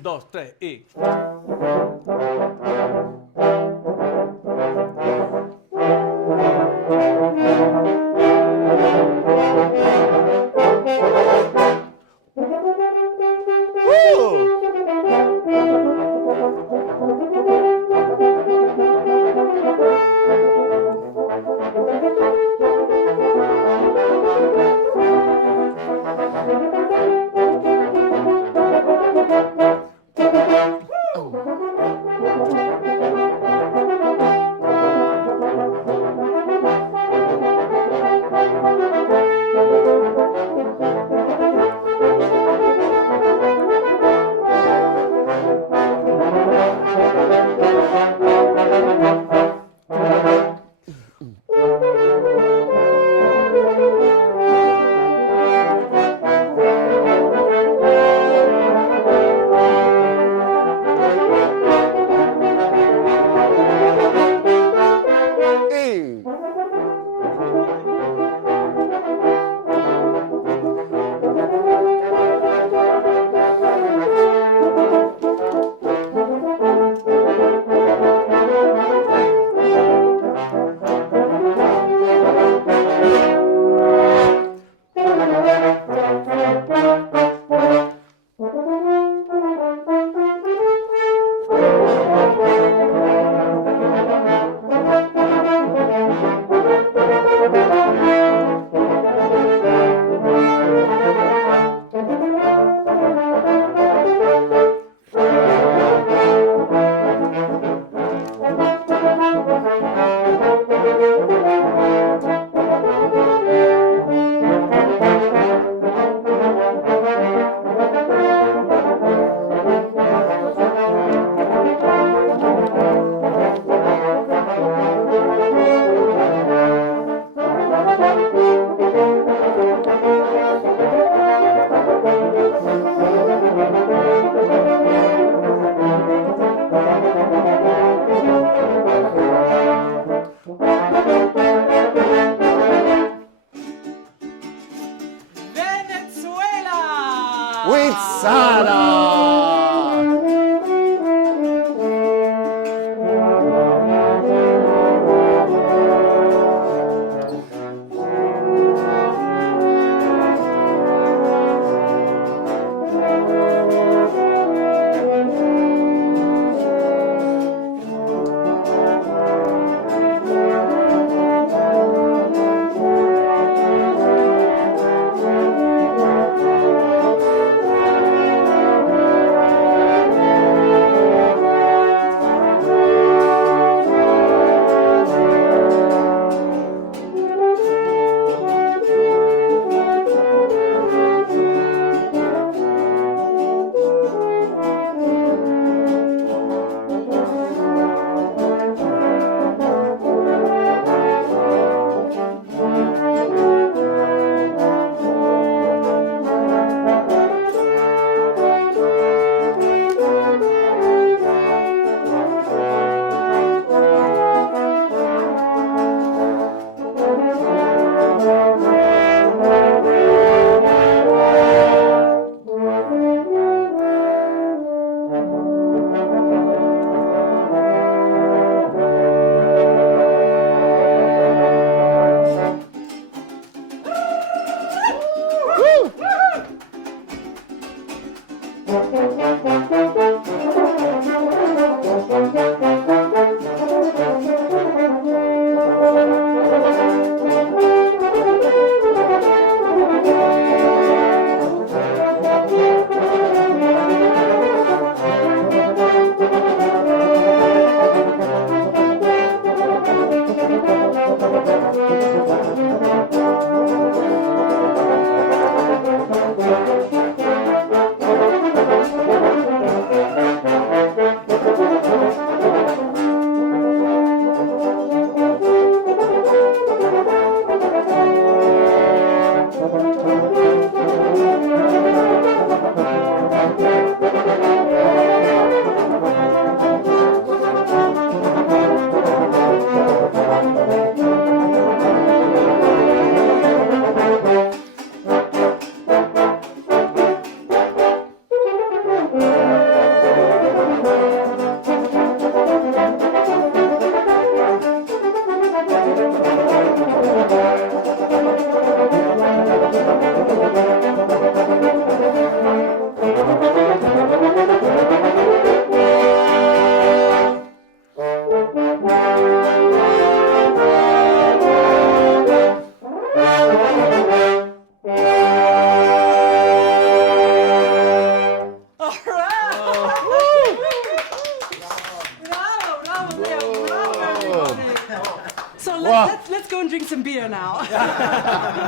Un, dos, tres y...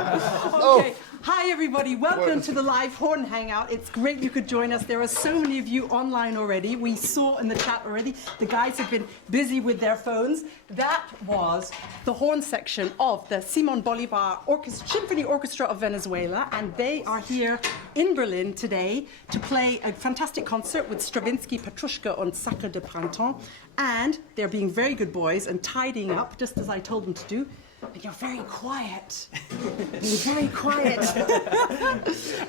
Okay. Hi, everybody. Welcome to the live Horn Hangout. It's great you could join us. There are so many of you online already. We saw in the chat already. The guys have been busy with their phones. That was the horn section of the Simón Bolívar Symphony Orchestra of Venezuela, and they are here in Berlin today to play a fantastic concert with Stravinsky, Petrushka and Sacre de Printemps. And they're being very good boys and tidying up, just as I told them to do. But you're very quiet. You're very quiet.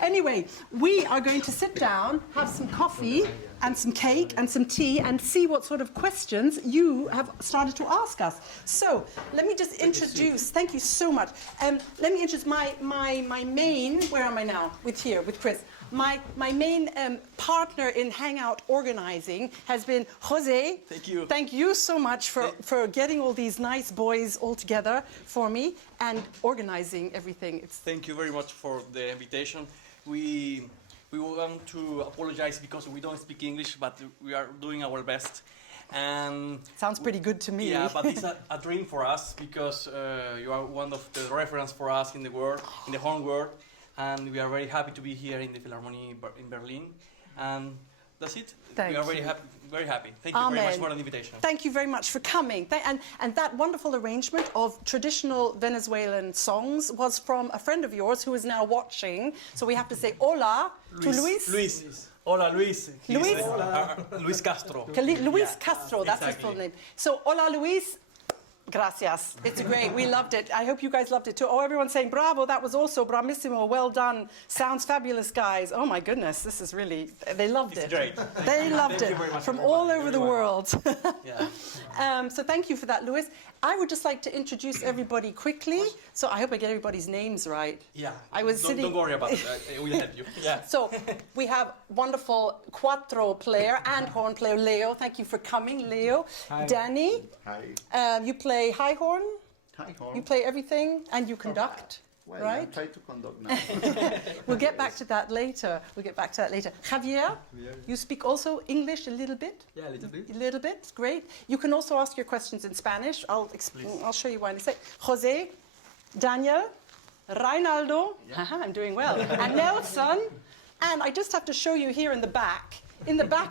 Anyway, we are going to sit down, have some coffee and some cake and some tea and see what sort of questions you have started to ask us. So let me just introduce, thank you so much. Let me introduce my main, where am I now? With Chris. My main partner in Hangout organizing has been Jose. Thank you. Thank you so much for getting all these nice boys all together for me and organizing everything. Thank you very much for the invitation. We want to apologize because we don't speak English, but we are doing our best. And sounds pretty good to me. Yeah, but it's a dream for us because you are one of the reference for us in the world, in the horn world. And we are very happy to be here in the Philharmonie in Berlin. And that's it. We are very happy. Thank you very much for the invitation. Thank you very much for coming. And that wonderful arrangement of traditional Venezuelan songs was from a friend of yours who is now watching. So we have to say hola to Luis. Luis. Hola, Luis. Luis? Luis Castro. Luis Castro, that's his full name. So hola, Luis. Gracias. It's great. We loved it. I hope you guys loved it too. Oh, everyone's saying bravo. That was also bravissimo. Well done. Sounds fabulous, guys. Oh my goodness. This is really. They loved it. It's great. They loved it from all over the world. Yeah. So thank you for that, Luis. I would just like to introduce everybody quickly. So I hope I get everybody's names right. Yeah. Don't worry about it. I will help you. Yeah. So we have wonderful cuatro player and horn player Leo. Thank you for coming, Leo. Hi. Danny. Hi. You play high horn. High horn. You play everything and you conduct. Well, right? I try to conduct now. We'll get back to that later. Javier, you speak also English a little bit? Yeah, a little bit. A little bit, great. You can also ask your questions in Spanish. I'll show you why in a sec. Jose, Daniel, Reinaldo, I'm doing well, and Nelson. And I just have to show you here in the back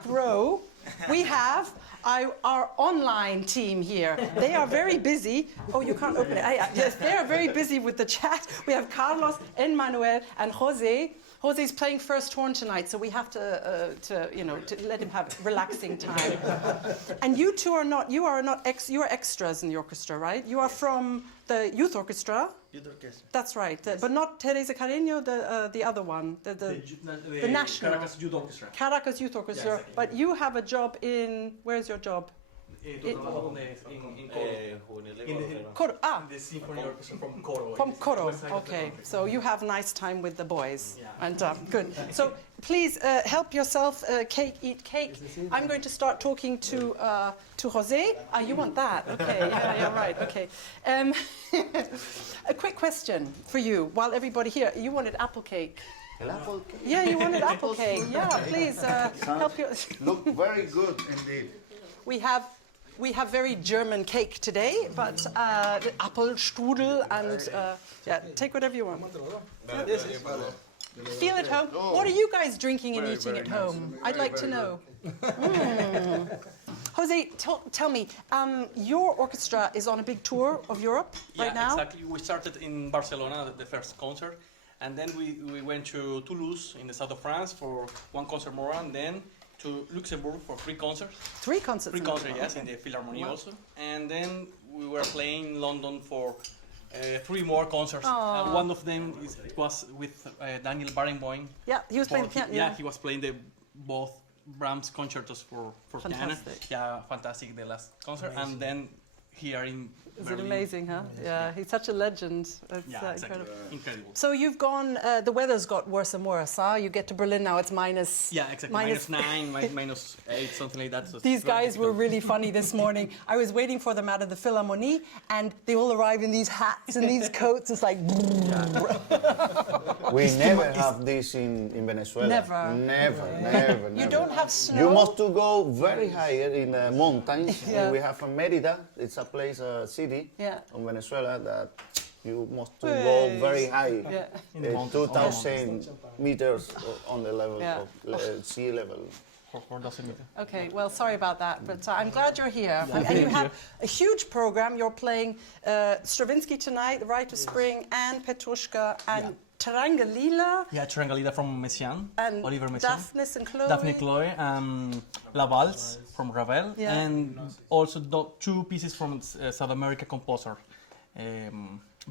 row, we have our online team here. They are very busy. Oh, you can't open it. Yes, they are very busy with the chat. We have Carlos, Emmanuel, and Jose. Jose's playing first horn tonight, so we have to let him have relaxing time. And you two are not. You are extras in the orchestra, right? You are from the youth orchestra. Youth orchestra. That's right. But not Teresa Carreño, the other one, the national. Caracas Youth Orchestra. Caracas Youth Orchestra. Yeah, exactly. But you have a job in. Where's your job? In Coro. The Symphony Orchestra from Coro. From Coro, okay. So you have nice time with the boys. Yeah. And good. So please help yourself, eat cake. I'm going to start talking to Jose. You want that? Okay, yeah, right, okay. A quick question for you, while everybody here, you wanted apple cake. Apple cake? Yeah, you wanted apple cake. Yeah, please help you. Look very good indeed. We have very German cake today, but apple strudel and take whatever you want. Feel at home. What are you guys drinking and eating at home? I'd like to know. Jose, tell me, your orchestra is on a big tour of Europe right now? Yeah, exactly. We started in Barcelona, the first concert, and then we went to Toulouse in the south of France for one concert more, and then to Luxembourg for 3 concerts. 3 concerts? 3 concerts, yes, in the Philharmonie also. And then we were playing in London for 3 more concerts. One of them was with Daniel Barenboim. Yeah, he was playing the piano. Yeah, he was playing both Brahms concertos for piano. Yeah, fantastic, the last concert. Amazing. And then here in Is Berlin. it amazing, huh? Yeah, he's such a legend. It's exactly. Incredible. So you've gone, the weather's got worse and worse, huh? You get to Berlin now, it's minus... Yeah, exactly. -9, -8, something like that. So these guys were really funny this morning. I was waiting for them out of the Philharmonie, and they all arrived in these hats and these coats. It's like... We never have this in Venezuela. Never. You don't have snow? You must to go very high in the mountains. We have Merida. It's a place, city in Venezuela that You must to go very high, Yeah. 2,000 meters on the level Yeah. of sea level. For doesn't meter. Okay, well, sorry about that, but I'm glad you're here. And you have a huge program. You're playing Stravinsky tonight, The Rite of Spring, and Petrushka, and Tarangalila. Yeah, Tarangalila from Messiaen, And Oliver Messiaen. Daphnis and Chloe. Daphne Chloe, La Valse from Ravel, Yeah. and also two pieces from South America composer.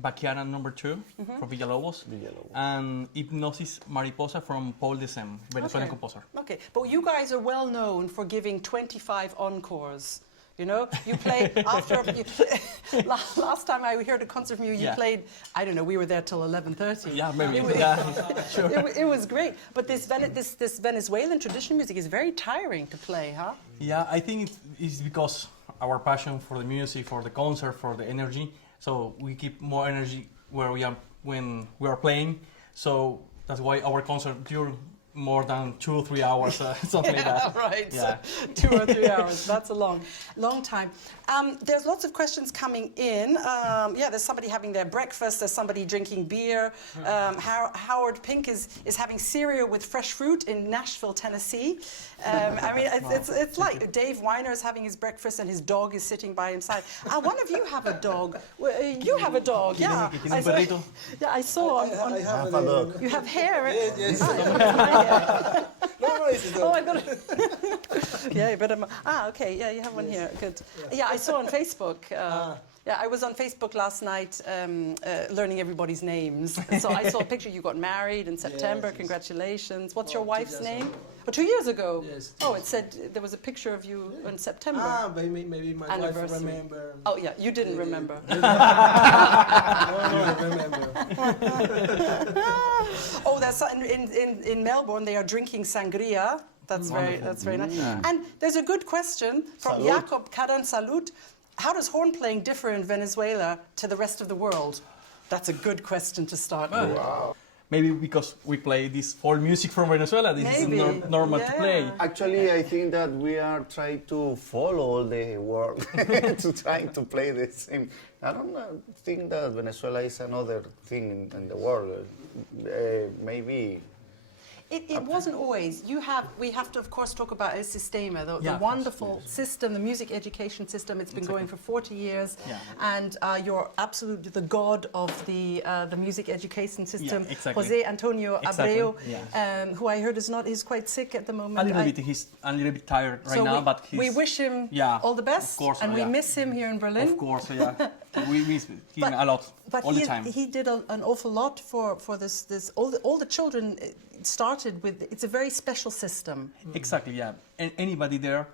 Bachiana number 2 from Villalobos, and Hypnosis Mariposa from Paul Desem, Venezuelan composer. Okay, but you guys are well known for giving 25 encores. You know, you play after. Last time I heard a concert from you, you played. I don't know. We were there till 11:30. Yeah, maybe. Sure. It was great. But this Venezuelan traditional music is very tiring to play, huh? Yeah, I think it's because our passion for the music, for the concert, for the energy. So we keep more energy where we are when we are playing. So that's why our concert during more than 2 or 3 hours, something like that. Right. Yeah. 2 or 3 hours. That's a long time. There's lots of questions coming in. There's somebody having their breakfast. There's somebody drinking beer. Howard Pink is having cereal with fresh fruit in Nashville, Tennessee. I mean, it's like Dave Weiner is having his breakfast and his dog is sitting by his side. One of you have a dog. You have a dog, yeah. I saw. I have a dog. You have hair. Yes. No, it's oh, I got it. Yeah, you better. Okay. Yeah, you have one here. Good. Yeah, I saw on Facebook. Yeah, I was on Facebook last night learning everybody's names. So I saw a picture. You got married in September. Yes. Congratulations. What's your wife's name? Oh, 2 years ago. Yes. Oh, it said there was a picture of you in September. Maybe my wife remember. Oh, yeah, you didn't remember. No, I remember. Oh, that's in Melbourne. They are drinking sangria. That's very nice. And there's a good question from Salud. Jacob Cadan Salud. How does horn playing differ in Venezuela to the rest of the world? That's a good question to start with. Wow. Maybe because we play this folk music from Venezuela, this is normal to play. Actually, I think that we are trying to follow all the world to trying to play the same. I don't think that Venezuela is another thing in the world. Maybe. It wasn't always. We have to, of course, talk about El Sistema, the wonderful system, the music education system. It's been going for 40 years, and you're absolutely the god of the music education system. Jose Antonio Abreu, who I heard he's quite sick at the moment. He's a little bit tired right now, but we wish him all the best, of course, and we miss him here in Berlin. Of course, we miss him a lot, all the time. He did an awful lot for this. All the children started with. It's a very special system. Exactly, yeah. And anybody there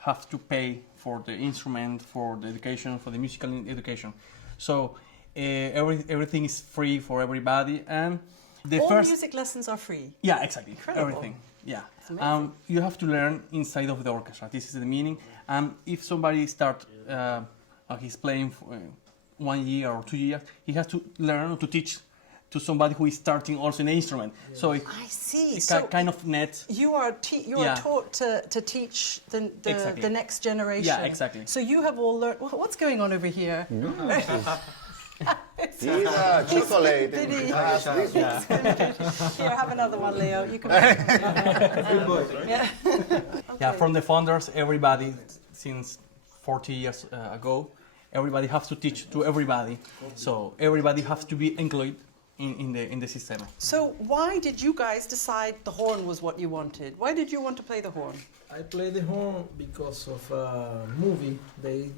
have to pay for the instrument, for the education, for the musical education. So everything is free for everybody, and all music lessons are free. Yeah, exactly. Incredible. Everything. Yeah. You have to learn inside of the orchestra. This is the meaning. If somebody he's playing for 1 year or 2 years, he has to learn to teach to somebody who is starting also an instrument. Yes. So I see. It's kind of net. You are taught to teach the next generation. Yeah, exactly. So you have all learned. What's going on over here? He's a chocolate. Did he? Here, have another one, Leo. You can. Good boy. Yeah. Yeah, from the founders, everybody since 40 years ago, everybody has to teach to everybody. So everybody has to be included in the system. So why did you guys decide the horn was what you wanted? Why did you want to play the horn? I play the horn because of a movie. They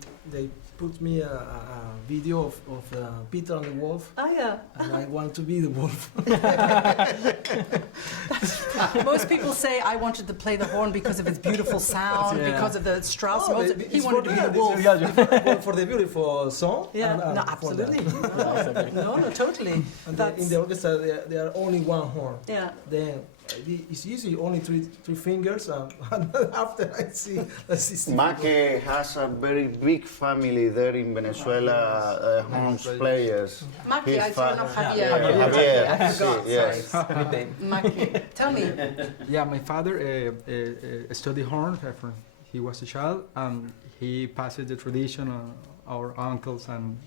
put me a video of Peter and the Wolf. Oh yeah. And I want to be the wolf. Most people say I wanted to play the horn because of its beautiful sound, because of the Strauss. He wanted to be the wolf. For the beautiful song. Yeah, no, absolutely. No, totally. And in the orchestra, there are only one horn. Yeah. Then it's easy, only three fingers. And after I see the system. Maque has a very big family there in Venezuela, horns players. Maque, I saw Javier. Javier, yes. Maque, tell me. Yeah, my father studied horn from he was a child, and he passed the tradition on our uncles and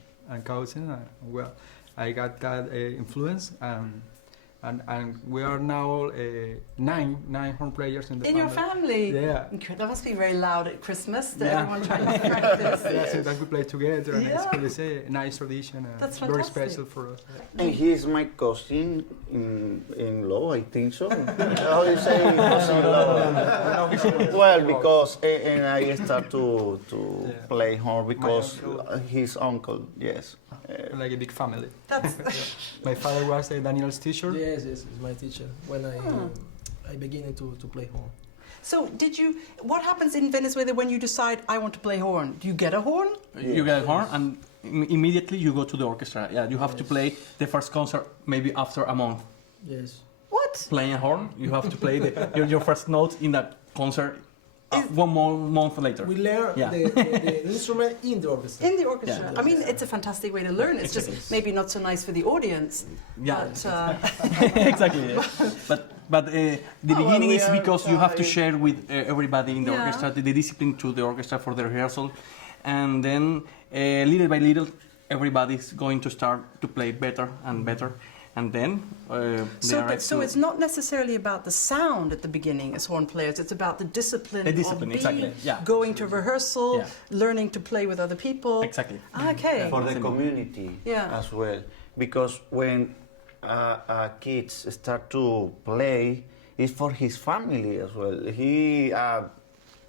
cousins. Well, I got that influence, and we are now nine horn players in the In your family? Yeah. That must be very loud at Christmas, that Yeah. everyone trying to practice. Yeah, so that we play together, and Yeah. it's a nice tradition. That's very fantastic. special for us. And he's my cousin in law, I think so. How do you say cousin in law? Well, because and I start to play horn because his uncle, yes. Like a big family. That's My father was Daniel's teacher. Yes, he's my teacher when I began to play horn. So what happens in Venezuela when you decide, I want to play horn? Do you get a horn? You get a horn and immediately you go to the orchestra. Yeah, you have to play the first concert maybe after a month. Yes. What? Playing a horn, you have to play your first note in that concert 1 more month later. We learn Yeah. the instrument in the orchestra. In the orchestra. Yeah. I mean, it's a fantastic way to learn. It's just maybe not so nice for the audience. Yeah, But, exactly. Yeah. But the beginning we is are because you have to trying. share with everybody in the Yeah. orchestra, the discipline to the orchestra for the rehearsal, and then little by little, everybody's going to start to play better and better, and then so it's not necessarily about the sound at the beginning as horn players. It's about the discipline, The discipline, of being, exactly, yeah. going to rehearsal, Yeah. learning to play with other people. Exactly. Okay. For the community Yeah. as well. Because when kids start to play, it's for his family as well. He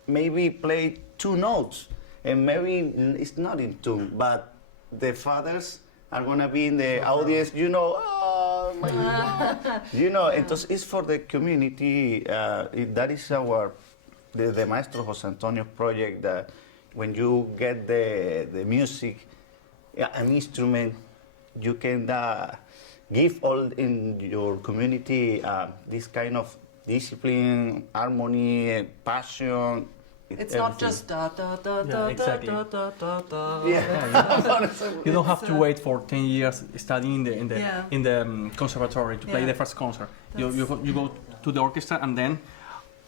maybe played 2 notes, and maybe it's not in tune, but the fathers are gonna be in the audience, oh my God. Entonces it's for the community. That is the Maestro José Antonio project, that when you get the music, an instrument, you can give all in your community this kind of discipline, harmony, passion. It's not just da da da da exactly. da da da da. Yeah. You don't have to wait for 10 years studying Yeah. in the conservatory to play Yeah. the first concert. You go to the orchestra, and then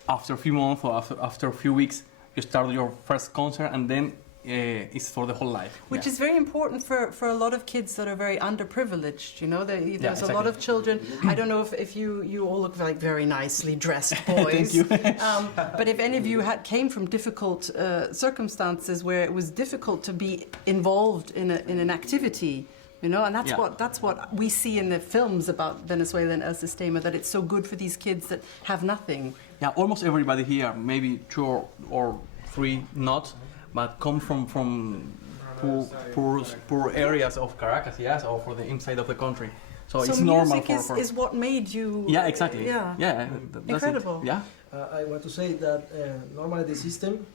after a few months or after a few weeks, you start your first concert, and then it's for the whole life. Which Yeah. is very important for a lot of kids that are very underprivileged. There's a lot exactly. of children. I don't know if you all look like very nicely dressed boys. Thank you. But if any of you came from difficult circumstances where it was difficult to be involved in an activity, and that's what we see in the films about Venezuela and El Sistema, that it's so good for these kids that have nothing. Yeah, almost everybody here, maybe 2 or 3 not, but come from poor areas of Caracas, yes, or for the inside of the country. So it's normal music for is what made you. Yeah, exactly. Yeah. That's Incredible. It. Yeah. I want to say that normally the system,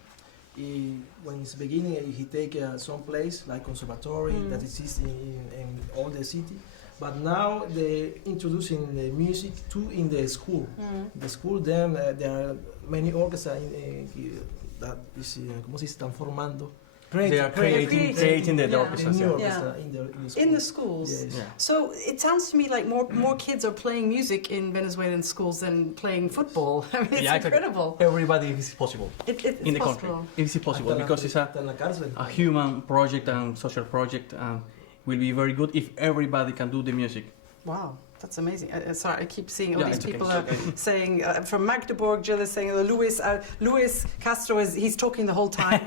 when it's beginning, he take some place like conservatory that exists in all the city. But now they introducing the music too in the school. The school, then there are many orchestras that is, ¿cómo se están formando? They are creating the Yeah. orchestras. New Yeah. orchestra in the school. In the schools. Yes. Yeah. So it sounds to me like more kids are playing music in Venezuelan schools than playing football. I mean, it's Yeah, exactly. incredible. Everybody is possible It's in the country. possible. It is possible because it's Hasta en la cárcel. a human project and social project, and will be very good if everybody can do the music. Wow, that's amazing. Sorry, I keep seeing all Yeah, these it's okay, people it's okay. saying from Magdeburg. Jill is saying Luis Castro he's talking the whole time.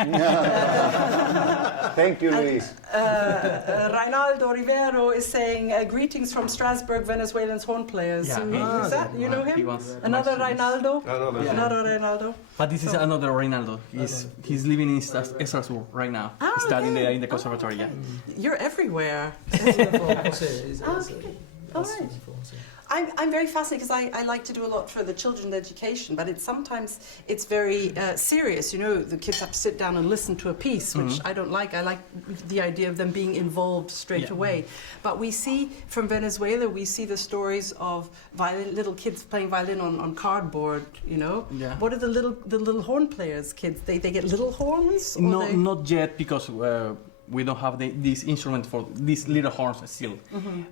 Thank you, Luis. Reinaldo Rivero is saying greetings from Strasbourg, Venezuelan horn players. Yeah, Is that you know he him? was Another nice. Reinaldo. Yeah. Another Reinaldo. But this is another Reinaldo. He's living in Strasbourg right now, studying okay. in the conservatory. Okay. Yeah. You're everywhere. Okay. All right. I'm very fascinated because I like to do a lot for the children's education, but sometimes it's very serious. The kids have to sit down and listen to a piece, which I don't like. I like the idea of them being involved straight away. But we see from Venezuela, we see the stories of little kids playing violin on cardboard. Yeah. What are the little horn players, kids? They get little horns? Or No, they... not yet, because we don't have this instrument for these little horns still.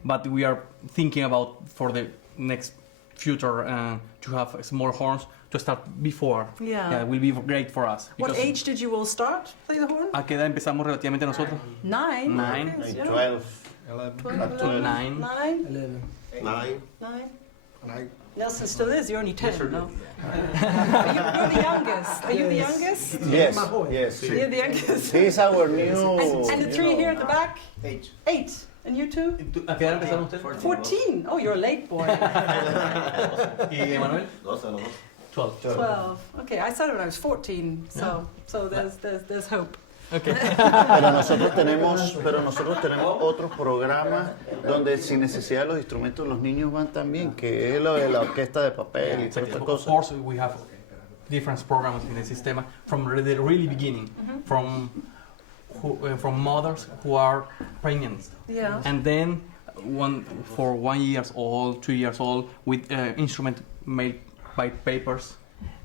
But we are thinking about for the next future to have small horns to start before. Yeah. Will be great for us. What because age did you all start play the horn? ¿A qué edad empezamos relativamente nosotros? 9. 9. Okay, Like yeah. 12. 11. Up to 9. 9? 11. 9. 9? Nelson still is. You're only 10, no? You're the youngest. Are you the youngest? Yes, yes. You're the youngest. He's our new. And the 3 here at the back? 8. 8. And you two? ¿A qué edad empezaron ustedes? 14. Oh, you're a late boy. ¿Y Emanuel? 12. 12. 12. Okay, I started when I was 14, so there's hope. Okay. Pero nosotros tenemos otros programas donde sin necesidad de los instrumentos los niños van también, que es lo de la orquesta de papel y todas estas Of cosas. course, we have different programs in the system from the really beginning, from mothers who are pregnant, Yeah. and then for 1 year old, 2 years old, with instrument made by papers,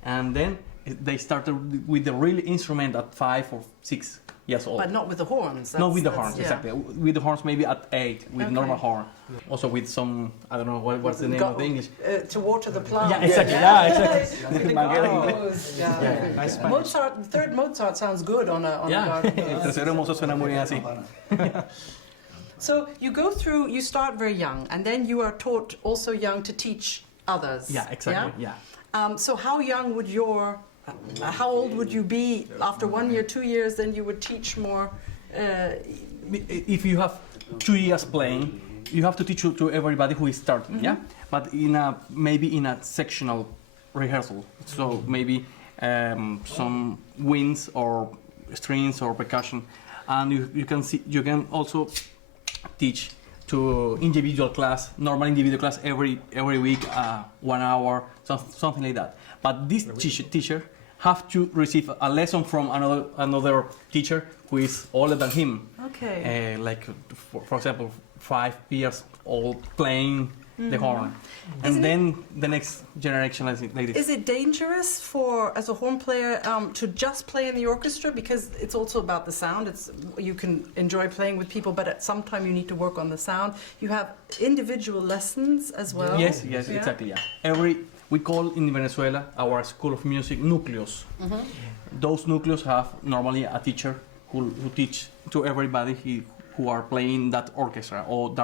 and then they started with the real instrument at 5 or 6 years old. But not with the horns. Not with the that's- horns, yeah. exactly. With the horns maybe at 8, with Okay. normal horn. Also with some, I don't know, what's the name of the English? To water the plant. Yeah, exactly. Yeah, exactly. Gargoyles, yeah. Yeah, Nice Spanish. Mozart, third Mozart sounds good on a Yeah, garden. el tercero hermoso suena muy bien así. So you go through, you start very young, and then you are taught also young to teach others. Yeah, exactly. Yeah. So how young would how old would you be after 1 year, 2 years? Then you would teach more. If you have 2 years playing, you have to teach to everybody who is starting. Yeah, but maybe in a sectional rehearsal. So maybe some winds or strings or percussion, and you can also teach to individual class, normal individual class every week, 1 hour, something like that. But this teacher have to receive a lesson from another teacher who is older than him. Okay. Like for example, 5 years old playing the horn, Isn't and then the next generation like this. Is it dangerous as a horn player, to just play in the orchestra? Because it's also about the sound. You can enjoy playing with people, but at some time you need to work on the sound. You have individual lessons as well. Yes, exactly. Yeah. We call in Venezuela our school of music núcleos. Those núcleos have normally a teacher who teach to everybody who are playing that orchestra or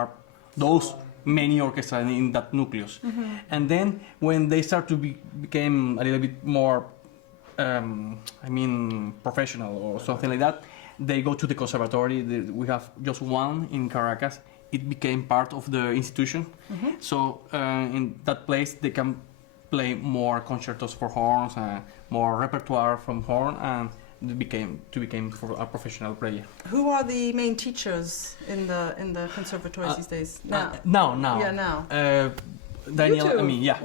those many orchestras in that nucleus. And then when they start to become a little bit more, professional or something like that, they go to the conservatory. We have just one in Caracas. It became part of the institution. So in that place they can play more concertos for horns, more repertoire from horn, and became for a professional player. Who are the main teachers in the conservatories these days? Now. Now. Yeah, now. Daniel, two? I mean, yeah.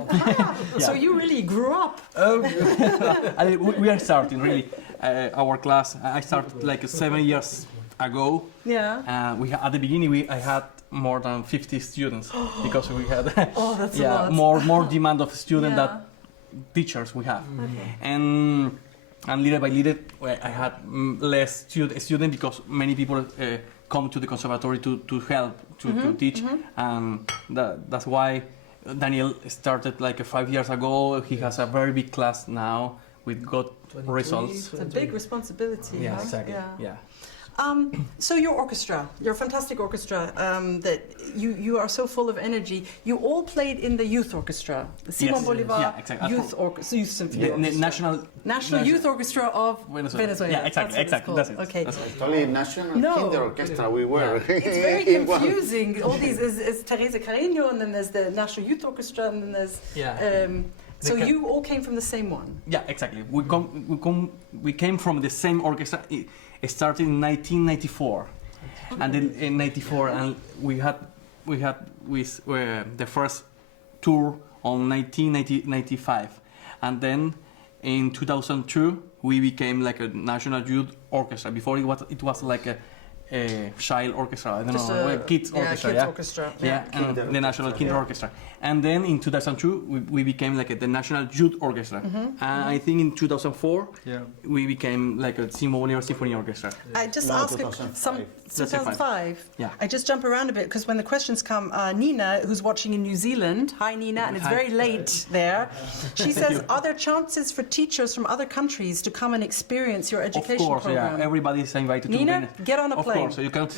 So you really grew up. We are starting really our class. I started like 7 years ago. Yeah. At the beginning I had more than 50 students because we had That's a lot. more demand of students Yeah. that teachers we have. Okay. And little by little I had less student because many people come to the conservatory to help to teach, and that's why Daniel started like 5 years ago. He has a very big class now with good results. It's a big responsibility. Yeah, huh? exactly. Yeah. So your orchestra, your fantastic orchestra, that you are so full of energy. You all played in the youth orchestra, the Simón Bolívar Yeah, exactly. Youth Symphony The Orchestra. National Youth Orchestra of Venezuela. Yeah, exactly, exactly. That's it. Okay. Only National No. Kinder Orchestra we were. It's very in one. confusing. All these is Teresa Carreño, and then there's the National Youth Orchestra, and then there's. Yeah. So you all came from the same one. Yeah, exactly. We came from the same orchestra. It started in 1994, and then in '94, and we had the first tour on 1995, and then in 2002 we became like a national youth orchestra. Before it was like a child orchestra. I don't Just know, a kids orchestra. kids orchestra. Yeah, and the national kinder orchestra. And then in 2002 we became like the national youth orchestra. And I think in 2004 we became like a Simón Bolívar Symphony Orchestra. I just No, ask 2005. That's it, fine. 2005. Yeah. I just jump around a bit because when the questions come, Nina, who's watching in New Zealand, hi Nina, and it's Hi. very late there. She says, are there chances for teachers from other countries to come and experience your education Of course, program? yeah. Everybody is invited Nina, to get on a Of plane. course, you can.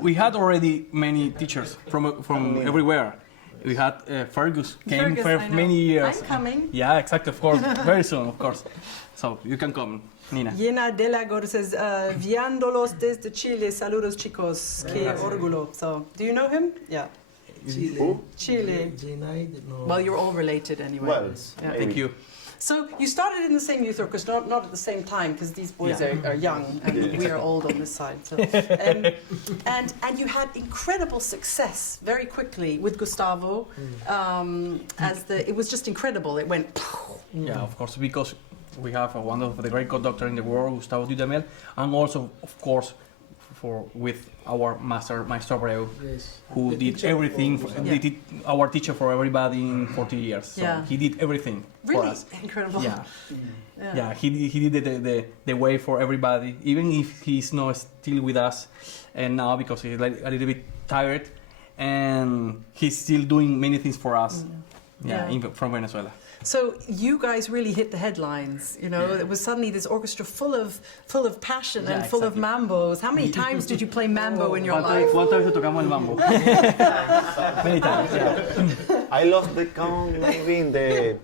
We had already many teachers from everywhere. We had Fergus came Fergus, for I know. many years. I'm coming. Yeah, exactly. Of course, very soon, of course. So you can come, Nina. Yena de la Gordo says, viándolos desde Chile, saludos chicos, que orgullo. So, do you know him? Yeah. Chile. Chile. J9, no. Well, you're all related anyway. Well, Yeah. Thank you. So you started in the same youth orchestra, not at the same time, because these boys are young and we are old on this side. So, and you had incredible success very quickly with Gustavo. It was just incredible. It went. Yeah, of course, because we have one of the great conductor in the world, Gustavo Dudamel, and also, of course, with our Maestro Abreu, Yes. who The did teacher everything. for- Yeah. Did our teacher for everybody in 40 years. So Yeah. he did everything for Really us. incredible. Yeah. Yeah, he did the way for everybody, even if he's not still with us, and now because he's like a little bit tired, and he's still doing many things for us. Yeah. From Venezuela. So you guys really hit the headlines. You know, it was suddenly this orchestra full of passion and full of exactly. mambos. How many times did you play mambo in your life? ¿Cuántas veces tocamos el mambo? Many times. Yeah. I lost the count maybe in the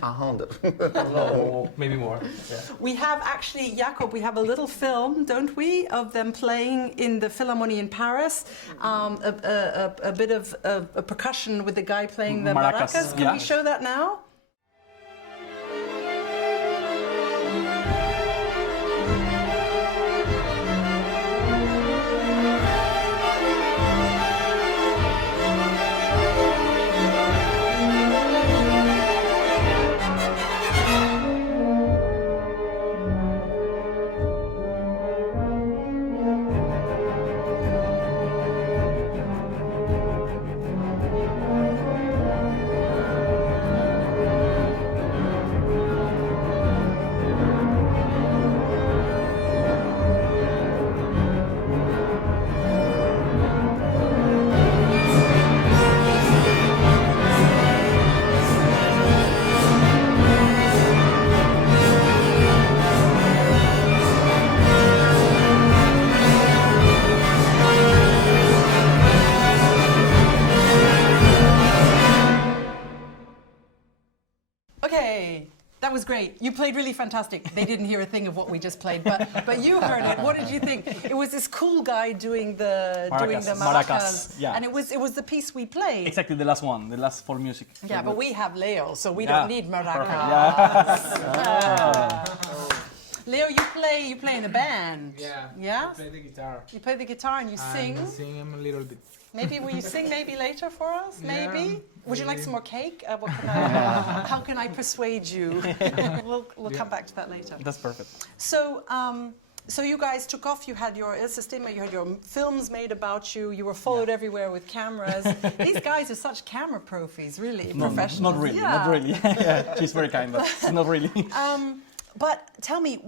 100. No, maybe more. Yeah. We have actually, Jakob, we have a little film, don't we, of them playing in the Philharmonie in Paris. A bit of a percussion with the guy playing the Maracas, maracas. Can yeah. we show that now? Okay, that was great. You played really fantastic. They didn't hear a thing of what we just played, but you heard it. What did you think? It was this cool guy doing the maracas, Maracas, yeah. and it was the piece we played. Exactly the last one, the last for music. Yeah, but we have Leo, so we Yeah. don't need maracas. Perfect, Leo, you play in a band. Yeah. Yeah? I play the guitar. You play the guitar and you sing. And sing a little bit. Maybe will you sing maybe later for us? Maybe. Yeah, Would you like maybe. some more cake? How can I persuade you? We'll come back to that later. That's perfect. So, so you guys took off. You had your El Sistema. You had your films made about you. You were followed everywhere with cameras. These guys are such camera profis, really professionals. Not really, Yeah. not really. Yeah, she's very kind, but not really. But tell me,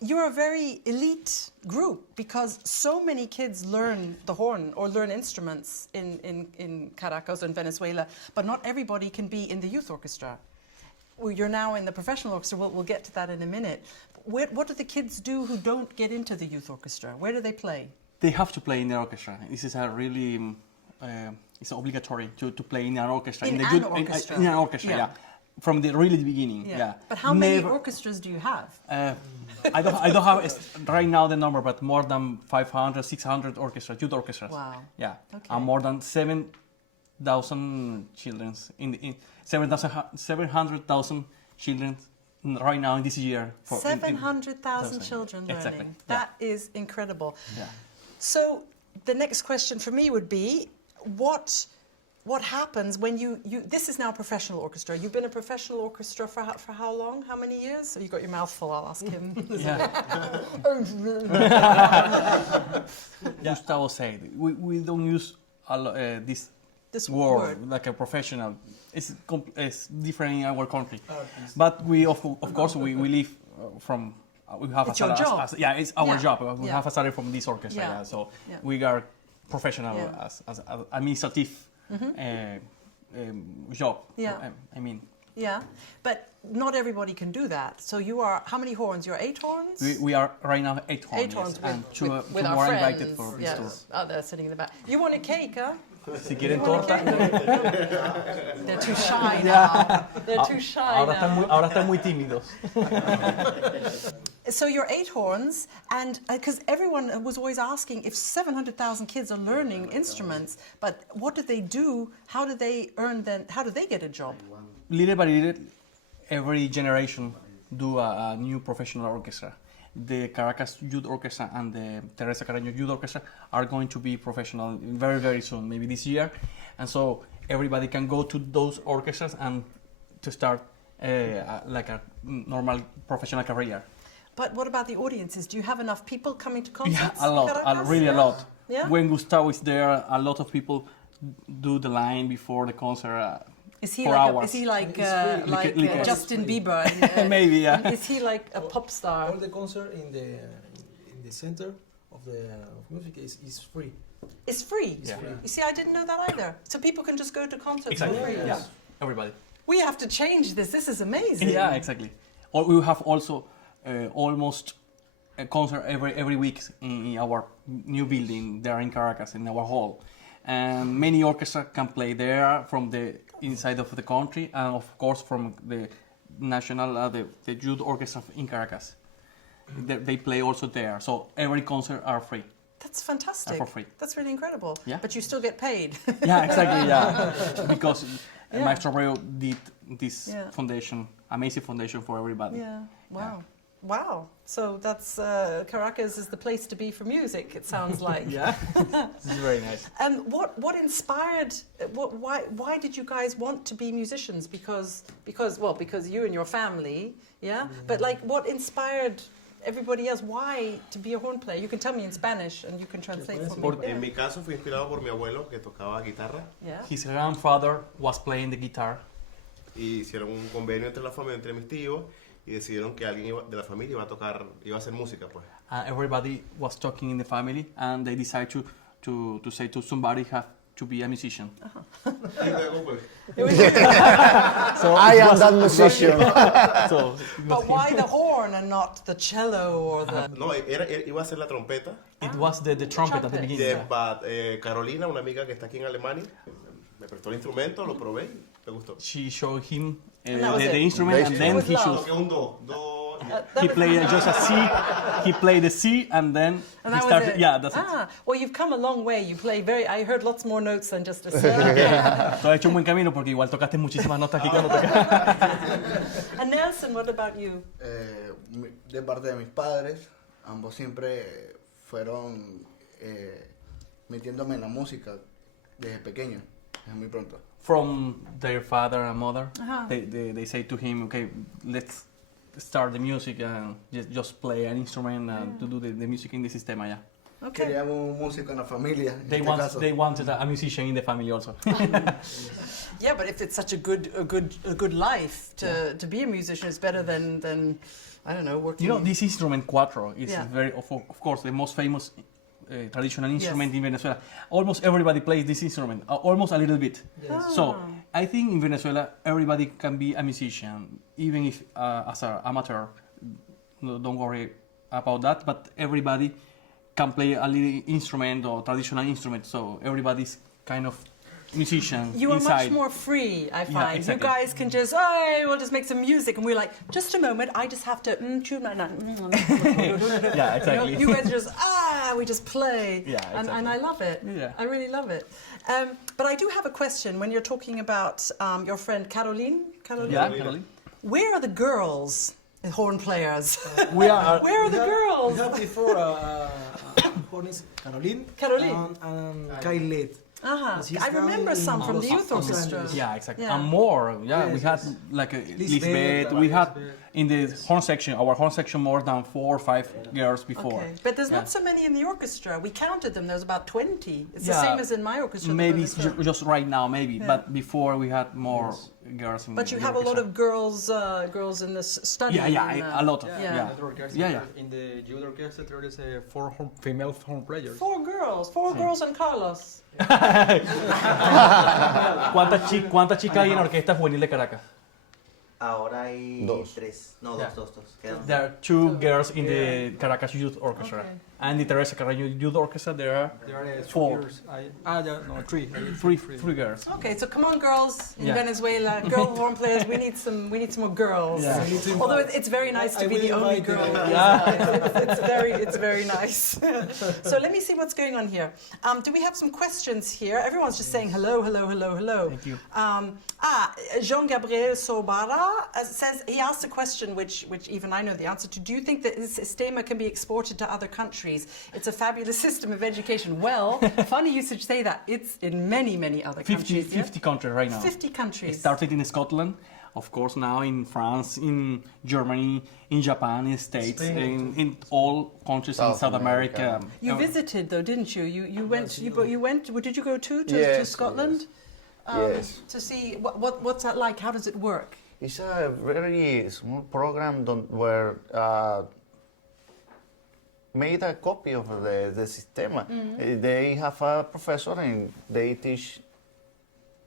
you're a very elite group because so many kids learn the horn or learn instruments in Caracas and Venezuela, but not everybody can be in the youth orchestra. Well, you're now in the professional orchestra. We'll get to that in a minute. What do the kids do who don't get into the youth orchestra? Where do they play? They have to play in the orchestra. This is a really, it's obligatory to play in an orchestra. In the an orchestra. In an orchestra, Yeah. yeah. From the really beginning, yeah. But how many Never- orchestras do you have? I don't have right now the number, but more than 500, 600 orchestras, youth orchestras. Wow. Yeah. Okay. And more than 7,000 children, 700,000 children right now in this year. 700,000 children learning. Exactly. That is incredible. Yeah. So the next question for me would be, what happens when you this is now a professional orchestra. You've been a professional orchestra for how long? How many years? So you got your mouth full, I'll ask him. Yeah. Gustavo said, we don't use this word like a professional. It's different in our country. But we, of course, we live from we have It's your job. yeah, it's our Yeah. job. We Yeah. have a salary from this orchestra. Yeah. Yeah. So Yeah. we are professional Yeah. as administrative job. Yeah. I mean, Yeah, but not everybody can do that. So you are, how many horns? You're 8 horns? we are right now 8 horns. Eight horns yes, and two with our more friends. invited for this Yes. tour. Oh, they're sitting in the back. You want a cake, huh? Si quieren You want a torta. cake? They're too shy now. They're too shy now. Ahora están muy tímidos. So you're 8 horns, and because everyone was always asking if 700,000 kids are learning instruments, but what do they do? How do they earn then? How do they get a job? Little by little, every generation do a new professional orchestra. The Caracas Youth Orchestra and the Teresa Carreño Youth Orchestra are going to be professional very, very soon, maybe this year. And so everybody can go to those orchestras and to start like a normal professional career. But what about the audiences? Do you have enough people coming to concerts? Yeah, a lot, Caracas? really a lot. Yeah? When Gustavo is there, a lot of people do the line before the concert. Is he for like hours. is he like Like a- Justin Bieber? Maybe, yeah. Is he like a pop star? All the concert in the center of music is free. It's free. Yeah. You see, I didn't know that either. So people can just go to concerts Exactly. for free. Yeah, everybody. We have to change this. This is amazing. Yeah, exactly. We have also almost a concert every week in our new building there in Caracas, in our hall. And many orchestras can play there from the inside of the country, and of course from the national, the youth orchestra in Caracas. They play also there, so every concert are free. That's fantastic. For free. That's really incredible. Yeah. But you still get paid. Yeah, exactly. Yeah, because Yeah. Maestro Abreu did this Yeah. foundation, amazing foundation for everybody. Yeah. Wow. Wow. So that's Caracas is the place to be for music. It sounds like. Yeah, this is very nice. What inspired? Why did you guys want to be musicians? Because you and your family, yeah. But like, what inspired everybody else? Why to be a horn player? You can tell me in Spanish, and you can translate for me. En mi caso fui inspirado por mi abuelo que tocaba guitarra Yeah. His grandfather was playing the guitar. y hicieron un convenio entre la familia, entre mis tíos y decidieron que alguien de la familia iba a tocar, iba a hacer música pues. Everybody was talking in the family, and they decided to say to somebody have to be a musician. Y luego pues So I am that musician. So But why the horn and not the cello or the? no, iba a ser la trompeta. it was the trumpet at the Trumpet. beginning. But, Carolina, una amiga que está aquí en Alemania, me prestó el instrumento, lo probé y me gustó. She showed him that was it. the instrument, and then was he love. chose. Toqué un do. He played just a C. He played the C, and then And he that was started. it. Yeah, that's it. Well, you've come a long way. You play very. I heard lots more notes than just a C. Tú has hecho un buen camino porque igual tocaste muchísimas notas aquí cuando tocaste. And Nelson, what about you? De parte de mis padres, ambos siempre fueron metiéndome en la música desde pequeño, desde muy pronto. From their father and mother, Uh-huh. they say to him, okay, let's start the music and just play an instrument and to do the music in the sistema, yeah. Okay. Queríamos un músico en la familia. En They este want caso. they wanted a musician in the family also. Yeah, but if it's such a good life to be a musician, it's better than I don't know working. You know, this instrument cuatro is Yeah. very of course the most famous traditional instrument Yes. in Venezuela. Almost everybody plays this instrument, almost a little bit. Yes. So I think in Venezuela everybody can be a musician, even if as an amateur. No, don't worry about that. But everybody can play a little instrument or traditional instrument. So everybody's kind of musician You are inside. much more free, I find. exactly. You guys can just, oh, we'll just make some music, and we're like, just a moment, I just have to tune my. Yeah, exactly. You guys just we just play. Yeah, exactly. and I love it. Yeah. I really love it. But I do have a question when you're talking about your friend Caroline. Yeah, Caroline. Where are the girls, the horn players? We are. Where are the girls? We had before horns Caroline Caroline. and Kailet. She's I remember down some in from the youth Los orchestra. Angeles. Yeah, exactly. Yeah. And more. Yeah, Yes, we had yes. like a Lisbeth, Lisbeth. We had in the horn section, our horn section, more than 4 or 5 girls before. Okay. But there's Yeah. not so many in the orchestra. We counted them. There's about 20. It's Yeah. the same as in my orchestra. Maybe but it's just right now, maybe. Yeah. But before we had more girls in But you the have a lot orchestra. of girls in this study. A lot of, Yeah. In the youth orchestra there is female horn players. Four girls and Carlos. ¿Cuántas chicas hay en la Orquesta Juvenil de Caracas? Ahora hay Dos. 3. No, Yeah. dos. Quedan There are 2 girls in the Caracas Youth Orchestra. Okay. And the Teresa Carreño Youth Orchestra, there are There are 4. three. Three girls. Okay, so come on, girls in Yeah. Venezuela, girl horn players. We need some more girls. Yeah. Although it's very nice to I be will the only invite girl. them. It's very nice. So let me see what's going on here. Do we have some questions here? Everyone's just saying hello. Thank you. Jean-Gabriel Sobara says, he asked a question which even I know the answer to. Do you think that this sistema can be exported to other countries? It's a fabulous system of education. Well, funny you should say that. It's in many other 50 countries. yeah? countries right now. 50 It countries. started in Scotland, of course, now in France, in Germany, in Japan, in States, in all countries in South South America. America. You visited though, didn't you? You went. You went. Did you go to Yes, Scotland? Yes. To see what's that like? How does it work? It's a very small program where made a copy of the system. They have a professor and they teach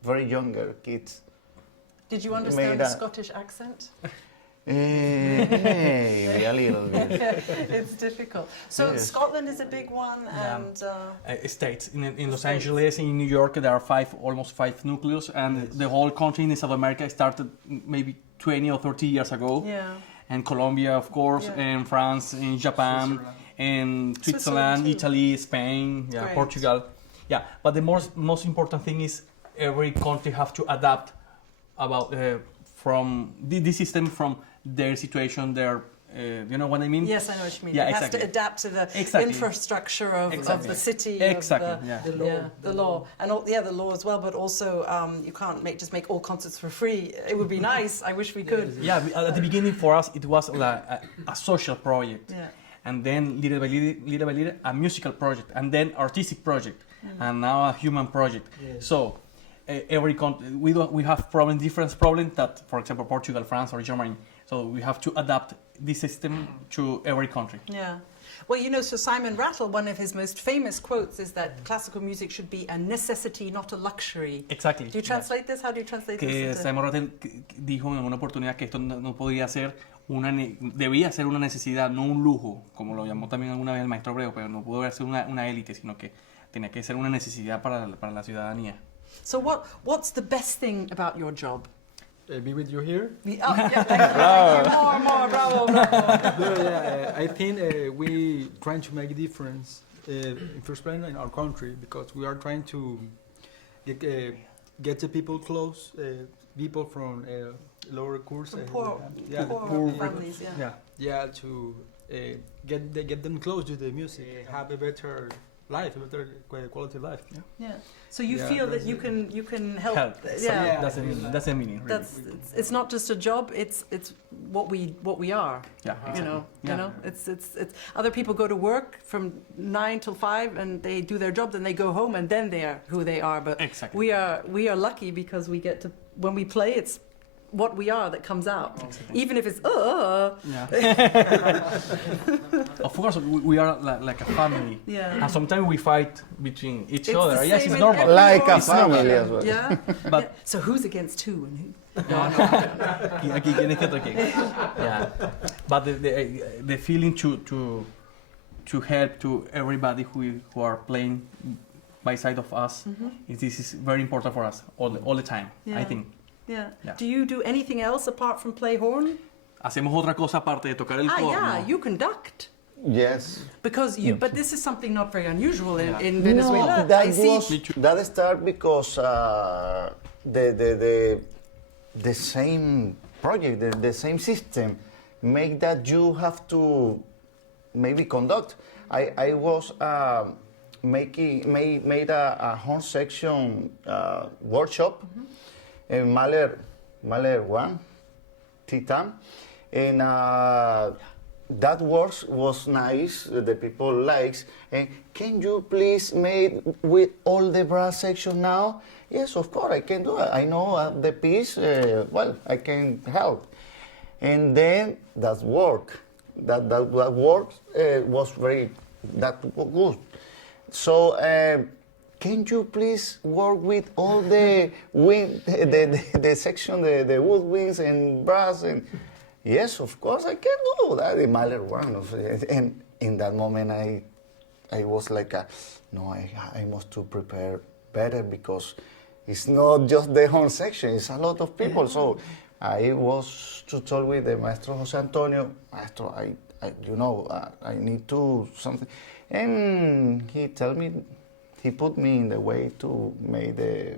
very younger kids. Did you understand Made the a- Scottish accent? Maybe a little bit. It's difficult. So Yes. Scotland is a big one, and States in Los Angeles, in New York, there are almost 5 nucleus, and the whole country in South America started maybe 20 or 30 years ago. yeah. And Colombia, of course, Yeah. and France, and Japan, and Switzerland, too. Italy, Spain, Great. Portugal. Yeah, but the most important thing is every country have to adapt from this system from their situation, their you know what I mean? Yes, I know what you mean. Yeah, it has exactly. to adapt to the Exactly. infrastructure of Exactly. the city. Exactly. Of the, Yeah. The law. Yeah, the law, and the law as well. But also, you can't just make all concerts for free. It would be nice. I wish we could. Yeah, at the beginning for us it was like a social project. Yeah. And then little by little, a musical project, and then artistic project, and now a human project. Yes. So every country we have different problems that, for example, Portugal, France, or Germany. So we have to adapt this system to every country. Yeah. Well, you know, so Simon Rattle, one of his most famous quotes is that classical music should be a necessity, not a luxury. Exactly. Do you translate this? How do you translate Que this? Simon Rattle dijo en una oportunidad que esto no podía ser debía ser una necesidad, no un lujo, como lo llamó también alguna vez el maestro Abreu, pero no pudo ser una élite, sino que tenía que ser una necesidad para la ciudadanía. So what's the best thing about your job? Be with you here. Yeah, thank you. More, bravo. I think we trying to make a difference in first place in our country because we are trying to get the people close, people from lower course, Poor families, yeah. to get them close to the music, have a better life, a better quality life. Yeah. So you Yeah, feel that you can help. Yeah. That's the meaning. Really. It's not just a job. It's what we are. Yeah, exactly. You know. It's other people go to work from 9 till 5 and they do their job. Then they go home and then they are who they are. But Exactly. we are lucky because we get to when we play. It's what we are that comes out, even if it's Yeah. Of course, we are like a family. Yeah. And sometimes we fight between each It's other. the Yes, same it's in normal. every Like a It's family as well. Yeah. But- Yeah. So who's against who and who? Aquí quién es que otro quién. Yeah. But the feeling to help to everybody who are playing by side of us, this is very important for us all the time. Yeah. I think. Yeah. Yeah. Do you do anything else apart from play horn? Hacemos otra cosa aparte de tocar el corno. Yeah, you conduct. Yes. Because but this is something not very unusual in Venezuela. No, that I see. that started because the same project, the same system, make that you have to maybe conduct. I was made a horn section workshop in Mahler 1, Titan, and that was nice. The people likes. And can you please make with all the brass section now? yes, of course, I can do it. I know the piece, well, I can help. And then that work. That work was very good. So can you please work with all the wind, the section, the woodwinds and brass? And yes, of course, I can do that. The Mahler one. And in that moment, I was like, no, I must to prepare better because it's not just the horn section, it's a lot of people. So I was to talk with the Maestro Jose Antonio, Maestro, I need to something. And he put me in the way to make the...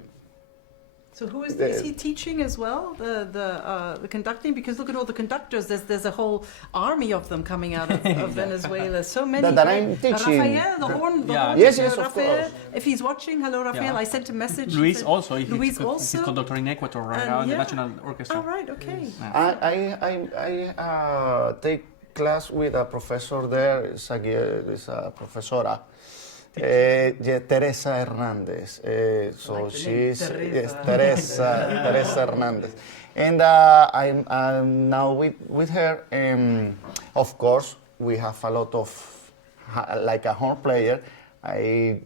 So who is he teaching as well, the conducting? Because look at all the conductors. There's a whole army of them coming out of Venezuela. So many. That I'm teaching. Rafael, the horn. Yes, of Rafael, course. if he's watching, hello, Rafael. Yeah. I sent a message. Luis said, also. Luis also. He's conductor in Ecuador right now in the National Orchestra. All right. Okay. I take class with a professor there. It's a professora. Teresa Hernandez. So Like she's Teresa. Teresa Hernandez. And I'm now with her. Of course, we have a lot of, like a horn player. I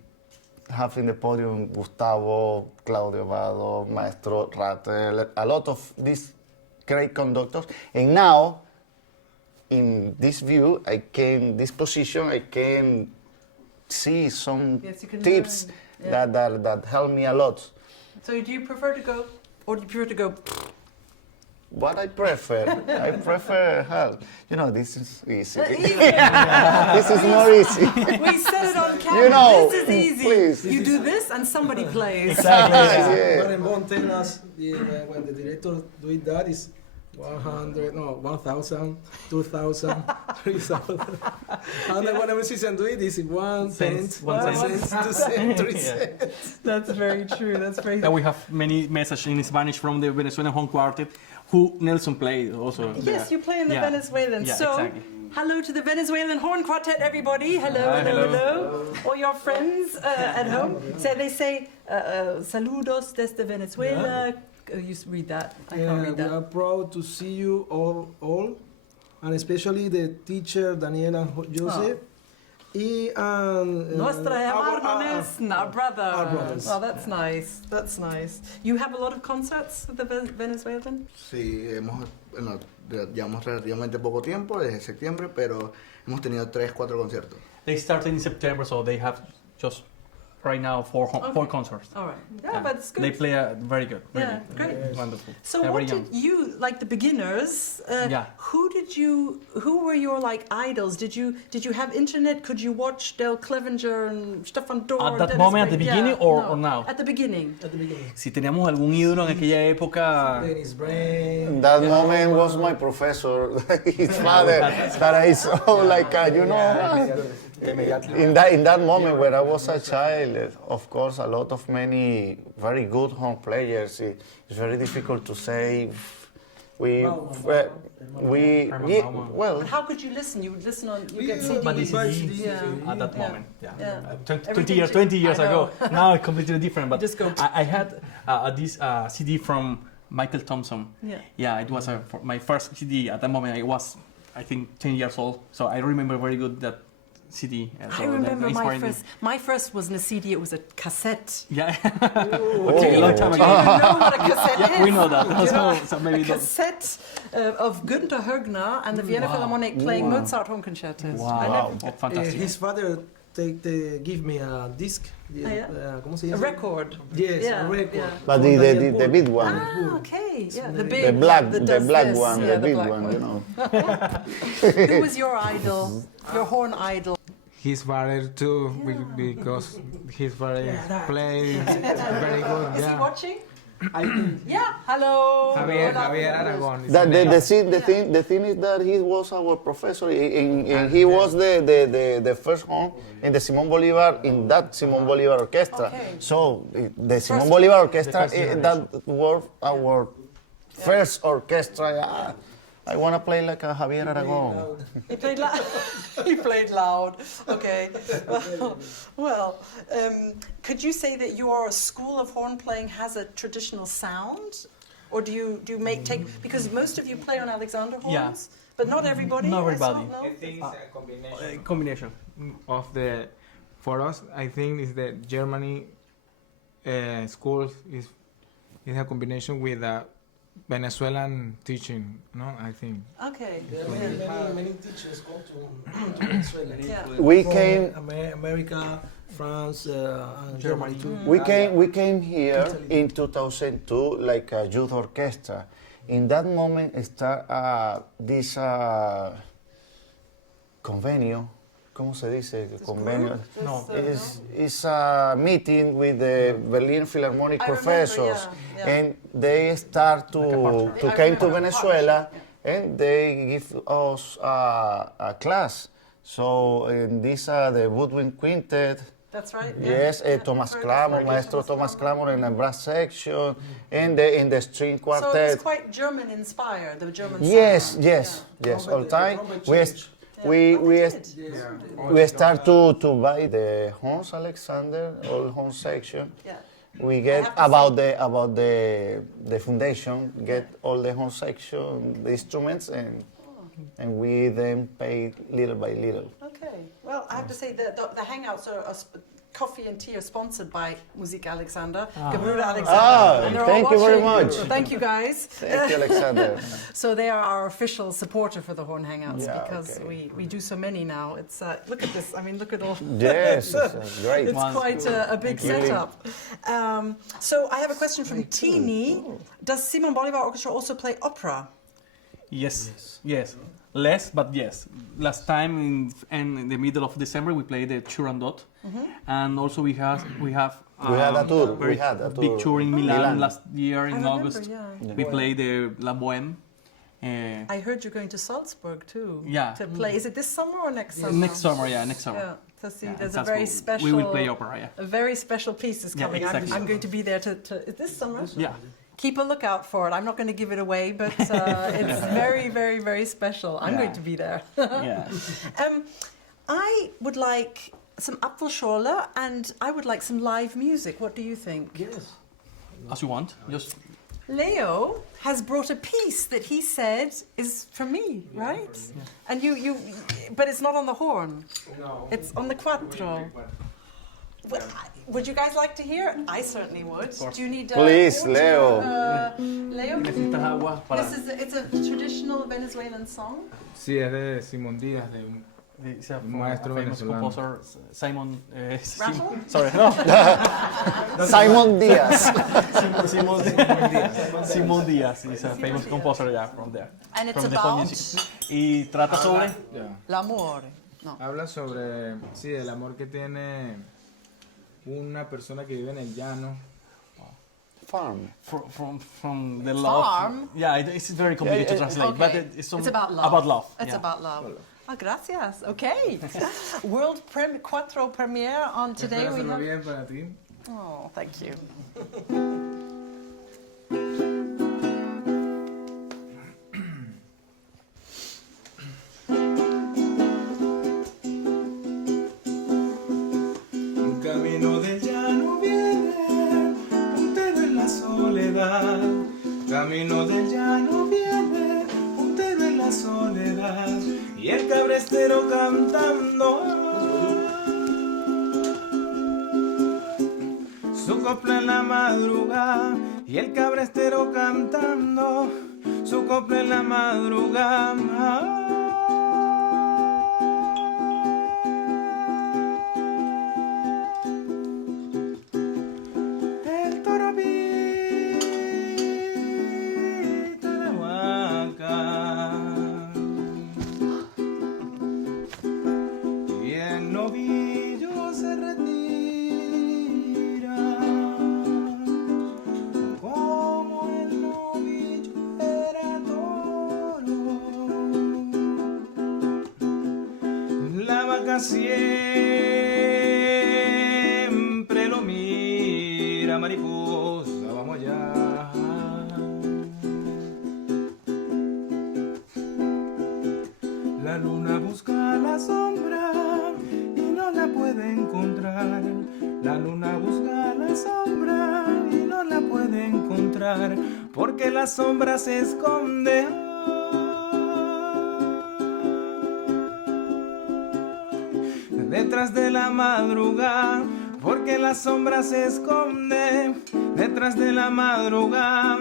have in the podium Gustavo, Claudio Vado, Maestro Rattel, a lot of these great conductors. And now, in this view, this position, I can see some tips that help me a lot. So do you prefer to go, or do you prefer to go? What I prefer help. This is easy. Easy. This is more easy. We said it on camera. This is easy. Please. You do this and somebody plays. Yeah. Barenboim tell us when the director doing that is 100, no, 1,000, 2,000, 3,000. And then when a musician do it, it's 1 cent, 1 cent, 2 cents, 3 cents. That's very true. That's very And we have many messages in Spanish from the Venezuelan horn quartet, who Nelson played also. Yes, you play in the Yeah. Venezuelan. Yeah, so, exactly. hello to the Venezuelan horn quartet, everybody. Hello. All your friends at home. So they say, saludos desde Venezuela. You read that. I can't read We that. are proud to see you all, and especially the teacher Daniela and Jose. Nuestra hermanos, our brother. Our brothers. Oh, that's nice. That's nice. You have a lot of concerts with the Venezuelan? Sí, llevamos relativamente poco tiempo, desde septiembre, pero hemos tenido 3-4 conciertos. They started in September, so they have just right now four concerts. All right. Yeah, but it's good. They play very good. Really. Yeah, great. Wonderful. So They're what very did you, like the beginners, Yeah. who were your like idols? Did you have internet? Could you watch Del Clevenger and Stefan Dorr? At that Dennis moment, at the Ray? beginning, or now? At the beginning. At the beginning. Si teníamos algún ídolo en aquella época. Dennis Brain. That moment was my professor, his father, that I saw like, in that moment when I was a child, of course, a lot of many very good horn players. It's very difficult to say. Well, How could you listen? You would listen on. You get CDs. But this is Yeah. at that Yeah. moment. Yeah. Yeah. 20 years I ago. know. Now it's completely different. But Just go. I had this CD from Michael Thompson. Yeah. Yeah, it was my first CD. At that moment, I was, I think, 10 years old. So I remember very good that CD. So I remember that inspired me. my first wasn't a CD, it was a cassette. Yeah. Okay, a long time do ago. you know what a cassette is? Yeah, we know that. You know, So maybe a cassette of Günther Högner and the Vienna Philharmonic playing Mozart horn concertos. I Wow. never- Oh, fantastic. His father give me a disc. ¿Cómo se A dice? record. Yes, Yeah, a record. yeah. but From Daniel the Boone. big one, Ah, okay. Yeah, the The big the black one that does this. one, Yeah, the big black one, you know. Who was your idol? Your horn idol? His father too, because his father plays very good. Is he Yeah. watching? Yeah. Hello. Javier Hola. Aragon. is That the name. the thing is that he was our professor, and he was the first horn in the Simón Bolívar, in that Simón Bolívar Orchestra. Okay. So the Simón Bolívar Orchestra, that was our first orchestra. I want to play like a Javier Aragon. He played loud. He played loud. Okay. Well, could you say that your school of horn playing has a traditional sound, or do you take because most of you play on Alexander horns, Yeah. but not everybody. Not I saw, everybody. no? I think it's a combination Combination. of the. For us, I think is the Germany schools is a combination with Venezuelan teaching. No, I think. Okay. There are many teachers come to Venezuela. Yeah. We From came. America, France, and Germany too. We came here in 2002 like a youth orchestra. In that moment, start this convenio. ¿Cómo se dice? Convenio. No. It's a meeting with the Berlin Philharmonic I remember, professors, yeah. and they start to I came to remember. Venezuela, and they give us a class. So in this the woodwind quintet. That's right. Yes, Thomas Clamor, Maestro Thomas Clamor in the brass section, and in the string So quartet. it's quite German inspired, the German Yes, sound. yes, yes, all time. Yeah. We start to buy the horns Alexander, all horn section. Yeah. We get have to about the foundation, get all the horn section, the instruments, and we then pay little by little. Okay. Well, I have to say that the hangouts are coffee and tea are sponsored by Musik Alexander, Gebrüder Alexander. And they're all thank you very watching. much. Thank you, guys. Thank you, Alexander. So they are our official supporter for the Horn Hangouts Yeah, because okay. we do so many now. It's look at this. I mean, look at all. Yes, it's great. It's quite a big Really? setup. So I have a question from Tini. Does Simón Bolívar Orchestra also play opera? Yes. Less, but yes. Last time in the middle of December we played the Turandot, and also we had a tour. very We had a big tour tour in in Milan, Milan. last year in I remember, August. yeah. We played the La Bohème. I heard you're going to Salzburg too. Yeah. To play. Is it this summer or next summer? Next summer, yeah, next summer. Yeah. So see, Yeah, there's that's a very cool. special. We will play opera, yeah. A very special piece is Yeah, coming. exactly. I'm going to be there to. Is this summer? Yeah. Keep a lookout for it. I'm not going to give it away, but it's very, very, very special. I'm going to be there. Yeah. I would like some Apfelschorle and I would like some live music. What do you think? Yes. As you want. Just Leo has brought a piece that he said is from me, right? And you, but it's not on the horn. No. It's on the quattro. Would you guys like to hear it? I certainly would. Do you need Please, water? Leo. Leo? necesitas agua para. It's a traditional Venezuelan song. Sí, es de Simón Díaz, de un It's a maestro famous venezolano. composer, Simon. Rattle? Sorry, no. Simon Diaz. Simón Díaz is a famous composer, yeah, from there. And it's From the whole about music. Y trata sobre. Ya. l'amore. No. Habla sobre, sí, el amor que tiene una persona que vive en el llano. Farm. From the love. Farm? Yeah, it's very complicated to translate, Okay. but it's about love. About love. It's yeah. about love. Oh, gracias. Okay. World Quattro premiere on today. Espero We hacerlo have... bien para ti. Oh, thank you. Un camino del llano viene, puntero en la soledad. Camino del llano viene, puntero en la soledad. Y el cabrestero cantando su copla en la madrugada. Y el cabrestero cantando su copla en la madrugada. El toro pita la huaca y el novillo se retira como el novillo era toro. La vaca siempre lo mira, mariposa, vamos allá. porque la sombra se esconde. Detrás de la madrugada, porque la sombra se esconde detrás de la madrugada.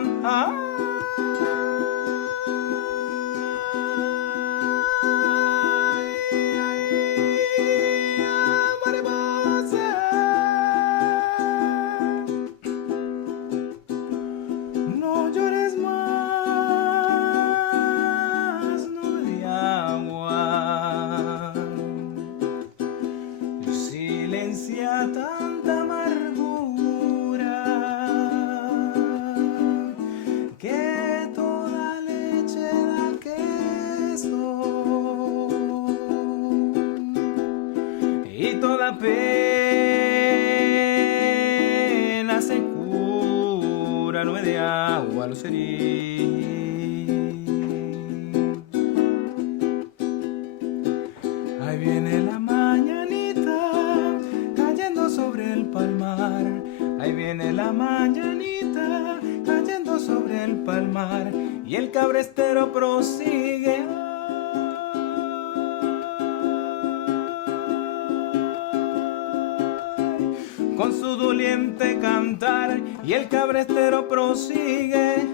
No llores más, nube de agua. Silencia tanta amargura que toda leche da queso y toda pena se cura. Nube de agua, lucerí. Ahí viene la mañanita cayendo sobre el palmar. Ahí viene la mañanita cayendo sobre el palmar. Y el cabrestero prosigue. Con su doliente cantar. Y el cabrestero prosigue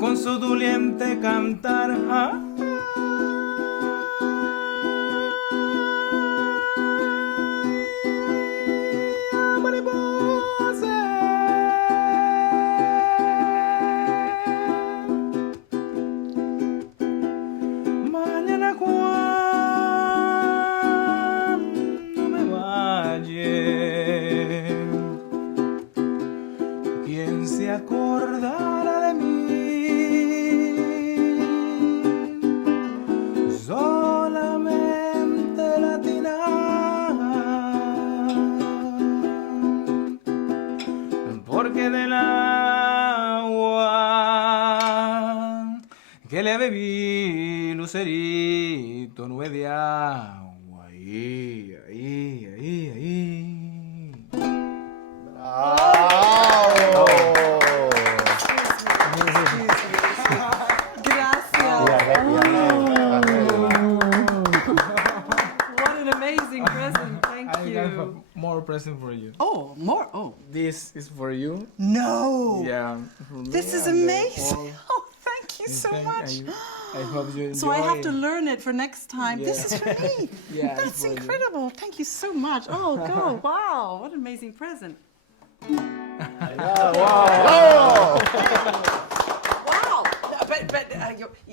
con su doliente cantar. Mañana cuando me vaya, ¿quién se acordará de mí? Solamente latina, porque del agua que le bebí, lucerito, nube de agua, ahí, ahí, ahí, ahí. What an amazing present. Thank I have you. a more present for you. Oh, more. Oh, This is for you. no. Yeah. For me This is and the amazing. whole- Oh, thank you so much. I hope you enjoy. So I have to learn it for next time. This is for me. Yeah, it's That's for you. incredible. Thank you so much. Oh, go. Wow. What an amazing present. Wow. No, but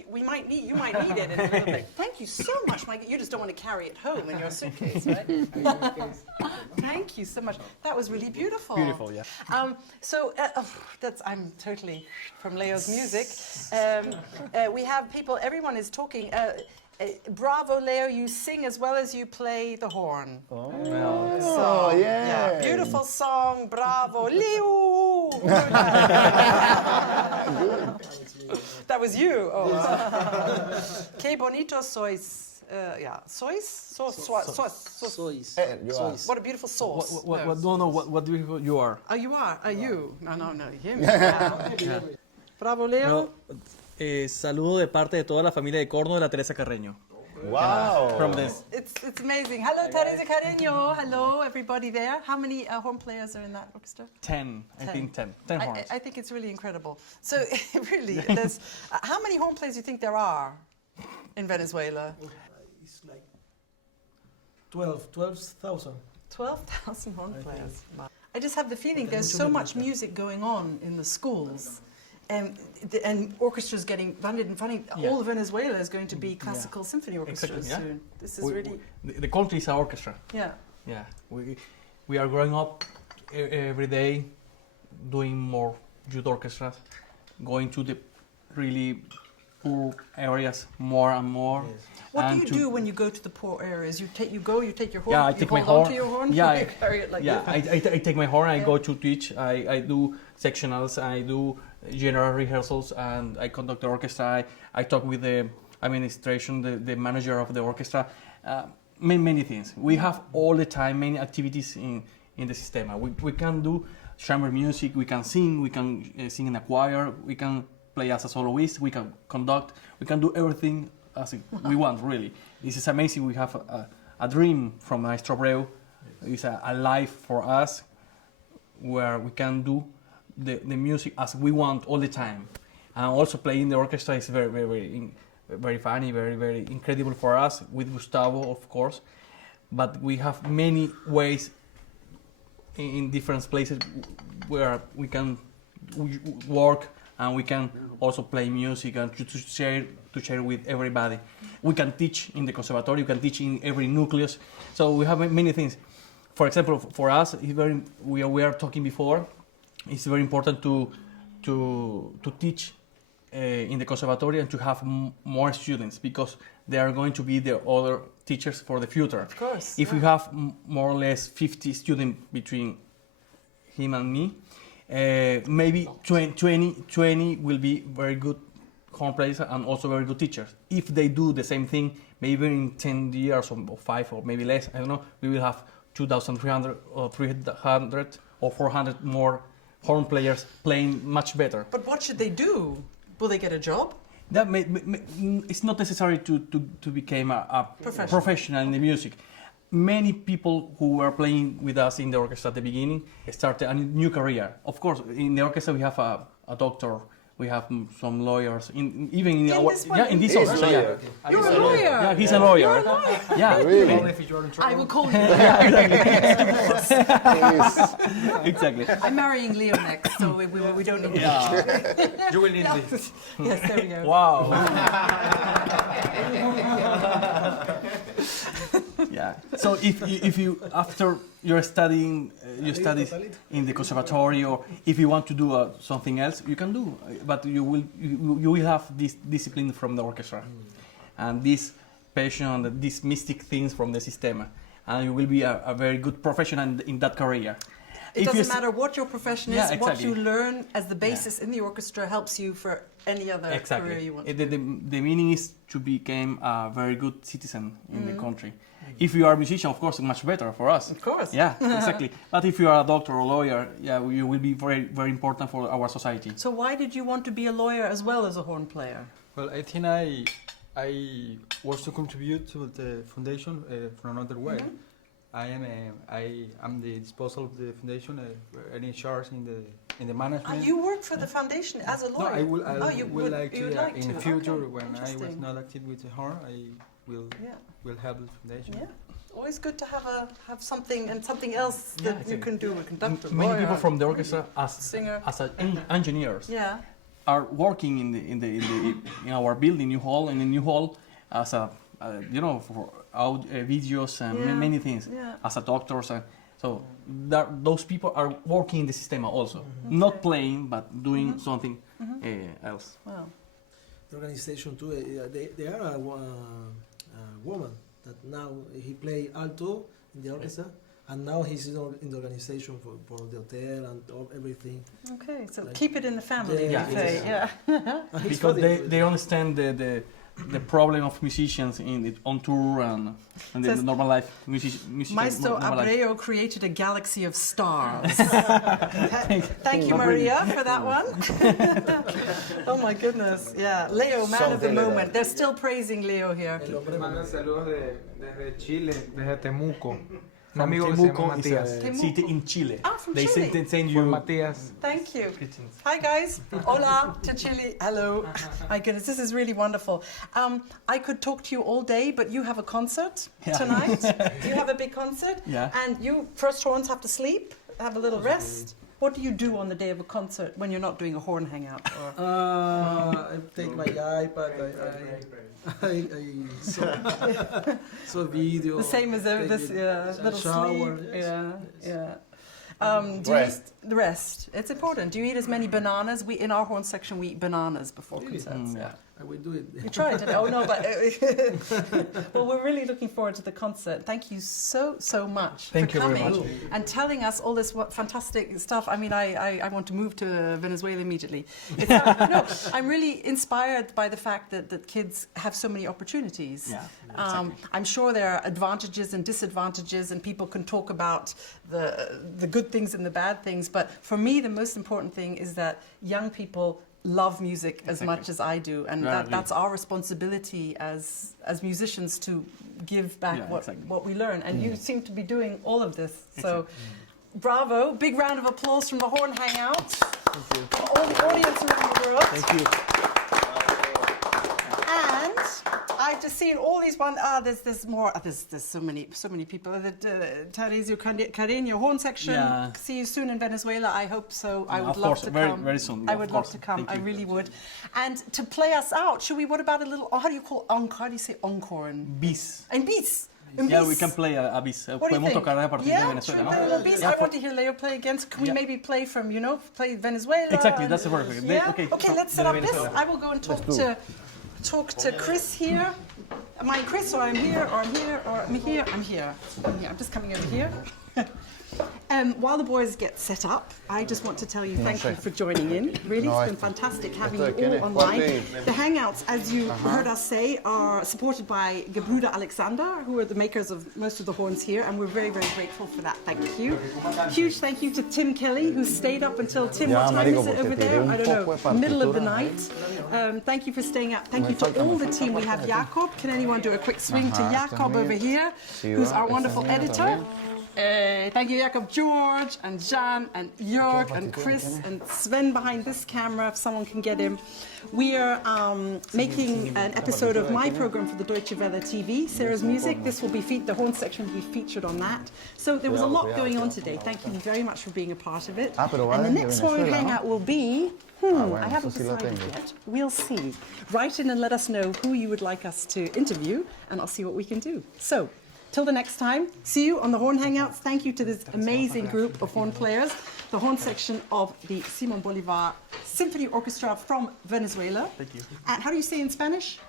we might need, you might need it in a little bit. Thank you so much, Mike. You just don't want to carry it home in your suitcase, right? Thank you so much. That was really beautiful. Beautiful, yeah. I'm totally from Leo's music. We have people, everyone is talking. Bravo, Leo, you sing as well as you play the horn. Oh, Yeah, beautiful song, bravo, Leo! That was you. Oh. Qué bonito sois. Yeah, sois? Sois. What a beautiful sauce. What do you are? Oh, you are? You? No, him. Yeah. Bravo, Leo. Saludo de parte de toda la familia de Corno de la Teresa Carreño. Wow. From this. It's amazing. Hello, Teresa Carreño. Hello, everybody there. How many horn players are in that orchestra? 10, I think 10. 10 horns. I think it's really incredible. So, really, there's how many horn players do you think there are in Venezuela? It's like 12,000. 12,000 horn players. I just have the feeling there's so much music going on in the schools. And orchestras getting funded. All of Venezuela is going to be classical symphony orchestras soon. This is really... The country is an orchestra. Yeah. Yeah. We are growing up every day doing more youth orchestras, going to the really poor areas more and more. Yes. What do you do when you go to the poor areas? You take your horn, Yeah, I you take my hold horn. onto your horn, Yeah, you carry it like this. I take my horn, I Yeah. go to teach, I do sectionals, I do general rehearsals, and I conduct the orchestra. I talk with the administration, the manager of the orchestra, many things. We have all the time many activities in the system. We can do chamber music, we can sing in a choir, we can play as a soloist, we can conduct, we can do everything as we want, really. This is amazing. We have a dream from Maestro Abreu. It's a life for us where we can do the music as we want all the time. And also playing the orchestra is very funny, very incredible for us, with Gustavo, of course. But we have many ways in different places where we can work, and we can also play music and to share with everybody. We can teach in the conservatory, we can teach in every nucleus. So we have many things. For example, for us, we are talking before, it's very important to teach in the conservatory and to have more students, because they are going to be the other teachers for the future. Of course. If we have more or less 50 students between him and me, maybe 20 will be very good horn players and also very good teachers. If they do the same thing, maybe in 10 years or 5 or maybe less, I don't know, we will have 2,300 or 300 or 400 more horn players playing much better. But what should they do? Will they get a job? That it's not necessary to become a professional in the music. Many people who were playing with us in the orchestra at the beginning started a new career. Of course, in the orchestra we have a doctor, we have some lawyers. In this orchestra, yeah. You're a lawyer. Yeah, he's a lawyer. You're a lawyer. Yeah, Only if you're in trouble. I will call you. Exactly. I'm marrying Leo next, so we don't need. Yeah. You will need this. Yes, there we go. Wow. Yeah. So if you after you're studying you study in the conservatory, or if you want to do something else, you can do. But you will have this discipline from the orchestra, and this passion and these mystic things from the system, and you will be a very good professional in that career. It doesn't matter what your profession is. Yeah, What exactly. you learn as the basis in the orchestra helps you for any other career you want. The meaning is to become a very good citizen in the country. If you are a musician, of course, much better for us. Of course. Yeah, exactly. But if you are a doctor or lawyer, yeah, you will be very important for our society. So why did you want to be a lawyer as well as a horn player? Well, I think I was to contribute to the foundation from another way. I am the disposal of the foundation, in charge in the management. You work for the foundation as a lawyer? No, I will like you to, would like in to. the future, Okay, when I was interesting. not active with the horn, I will help the foundation. Yeah, always good to have something and something else that you can do. A conductor, Many lawyer, people from the orchestra, singer. as engineers, Yeah. are working in our building, new hall, as a for videos and many things, as a doctors, and so those people are working in the system also, not playing but doing something else. Wow. The organization too, they are a woman that now he play alto in the orchestra, and now he's in the organization for the hotel and everything. Okay, so keep it in the family. Yeah, you say, yeah. Because they understand the problem of musicians on tour and the normal life musicians. Maestro Abreu created a galaxy of stars. Thank you, Maria, for that one. Oh my goodness, yeah. Leo, man of the moment. They're still praising Leo here. Mandan saludos desde Chile, desde Temuco. Un From amigo que se llama Temuco is Matías. a city in Chile. Ah, from They Chile. send Por you Matías. Thank you. greetings. Hi guys, hola to Chile, hello. My goodness, this is really wonderful. I could talk to you all day, but you have a concert tonight. You have a big concert, and you first horns have to sleep, have a little rest. What do you do on the day of a concert when you're not doing a horn hangout? Or? I take my iPad, I saw video. The same as this little shower, sleep. yes. The rest. It's important. Do you eat as many bananas? In our horn section, we eat bananas before concerts. I will do it. You tried it? Oh no, but well, we're really looking forward to the concert. Thank you so much Thank for you very coming much. and telling us all this fantastic stuff. I mean, I want to move to Venezuela immediately. I'm really inspired by the fact that kids have so many opportunities. Yeah, exactly. I'm sure there are advantages and disadvantages, and people can talk about the good things and the bad things. But for me, the most important thing is that young people love music as Exactly. much as I do, and Yeah, that's our responsibility as musicians to give back Yeah, exactly. what we learn. And you seem to be doing all of this. So, bravo! Big round of applause from the Horn Hangout. Thank you. For all the audience around the world. Thank you. And I've just seen all these there's more. There's so many people. Teresio Carreño, horn section. Yeah. See you soon in Venezuela. I hope so. I Yeah, would of love course, to very, come. very soon, I of would love course. to come. Thank I you. really would. And to play us out, should we? What about a little? How do you call encore? How do you say encore? Bis. And bis. Yeah, we can play a bis. What do you Podemos think? tocar a partir de Yeah, Venezuela, should ¿no? we play a little bis? Yeah, I want to hear Leo play again. Can we Yeah. maybe play from, play Venezuela? Exactly, that's perfect. Yeah? Okay, Okay, from let's set the up this. Venezuela. I will go and talk to Chris here. Am I Chris, or I'm here, or I'm here, or I'm here? I'm here. I'm just coming over here. While the boys get set up, I just want to tell you thank you for joining in. Really, it's been fantastic having you all online. The Hangouts, as you heard us say, are supported by Gebrüder Alexander, who are the makers of most of the horns here, and we're very, very grateful for that. Thank you. Huge thank you to Tim Kelly, who stayed up until what time is it over there? I don't know, middle of the night. Thank you for staying up. Thank you to all the team. We have Jakob. Can anyone do a quick swing to Jakob over here, who's our wonderful editor? Thank you, Jakob, George, and Jan, and Jörg, and Chris, and Sven behind this camera, if someone can get him. We are making an episode of my program for the Deutsche Welle TV, Sarah's Music. This will be the horn section will be featured on that. So there was a lot going on today. Thank you very much for being a part of it. And the next Horn Hangout will be, I haven't decided yet. We'll see. Write in and let us know who you would like us to interview, and I'll see what we can do. So, till the next time, see you on the Horn Hangouts. Thank you to this amazing group of horn players, the horn section of the Simón Bolívar Symphony Orchestra from Venezuela. Thank you. And how do you say in Spanish?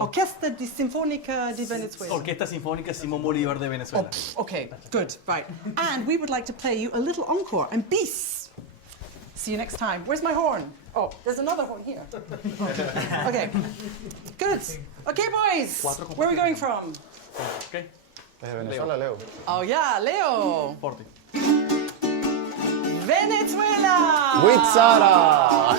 Orquesta Sinfónica de Venezuela. Orquesta Sinfónica Simón Bolívar de Venezuela. Okay, good, right. And we would like to play you a little encore and bis. See you next time. Where's my horn? Oh, there's another horn here. Okay, good. Okay, boys, where are we going from? Okay. Venezuela, Leo. Oh yeah, Leo. Forte. Venezuela. With Sara.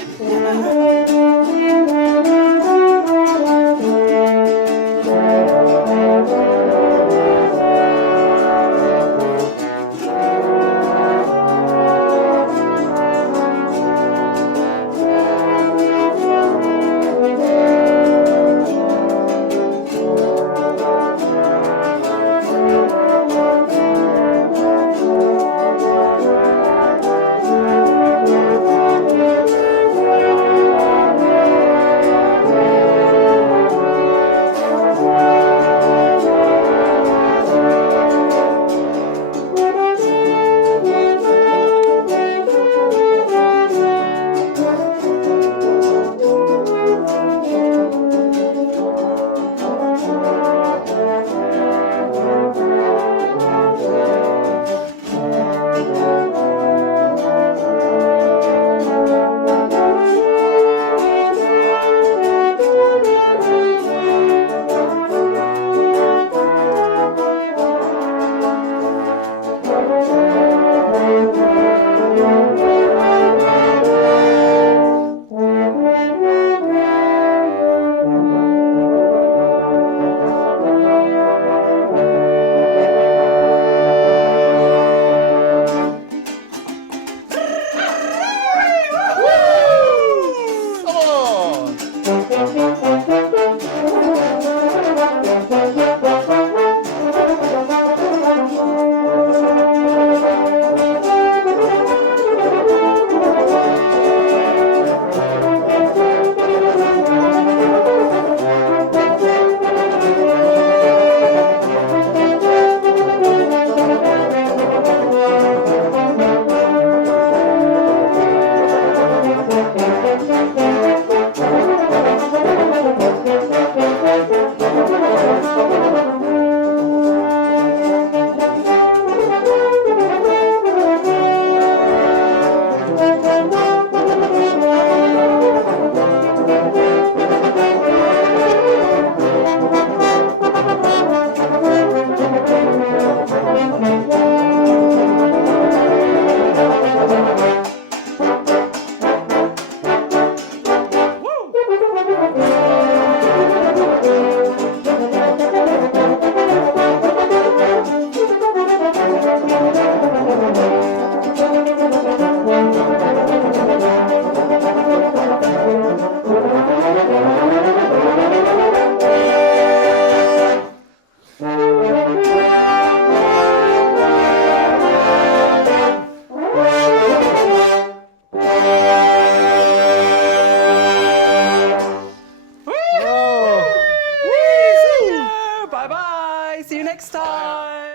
Bye. See you next time.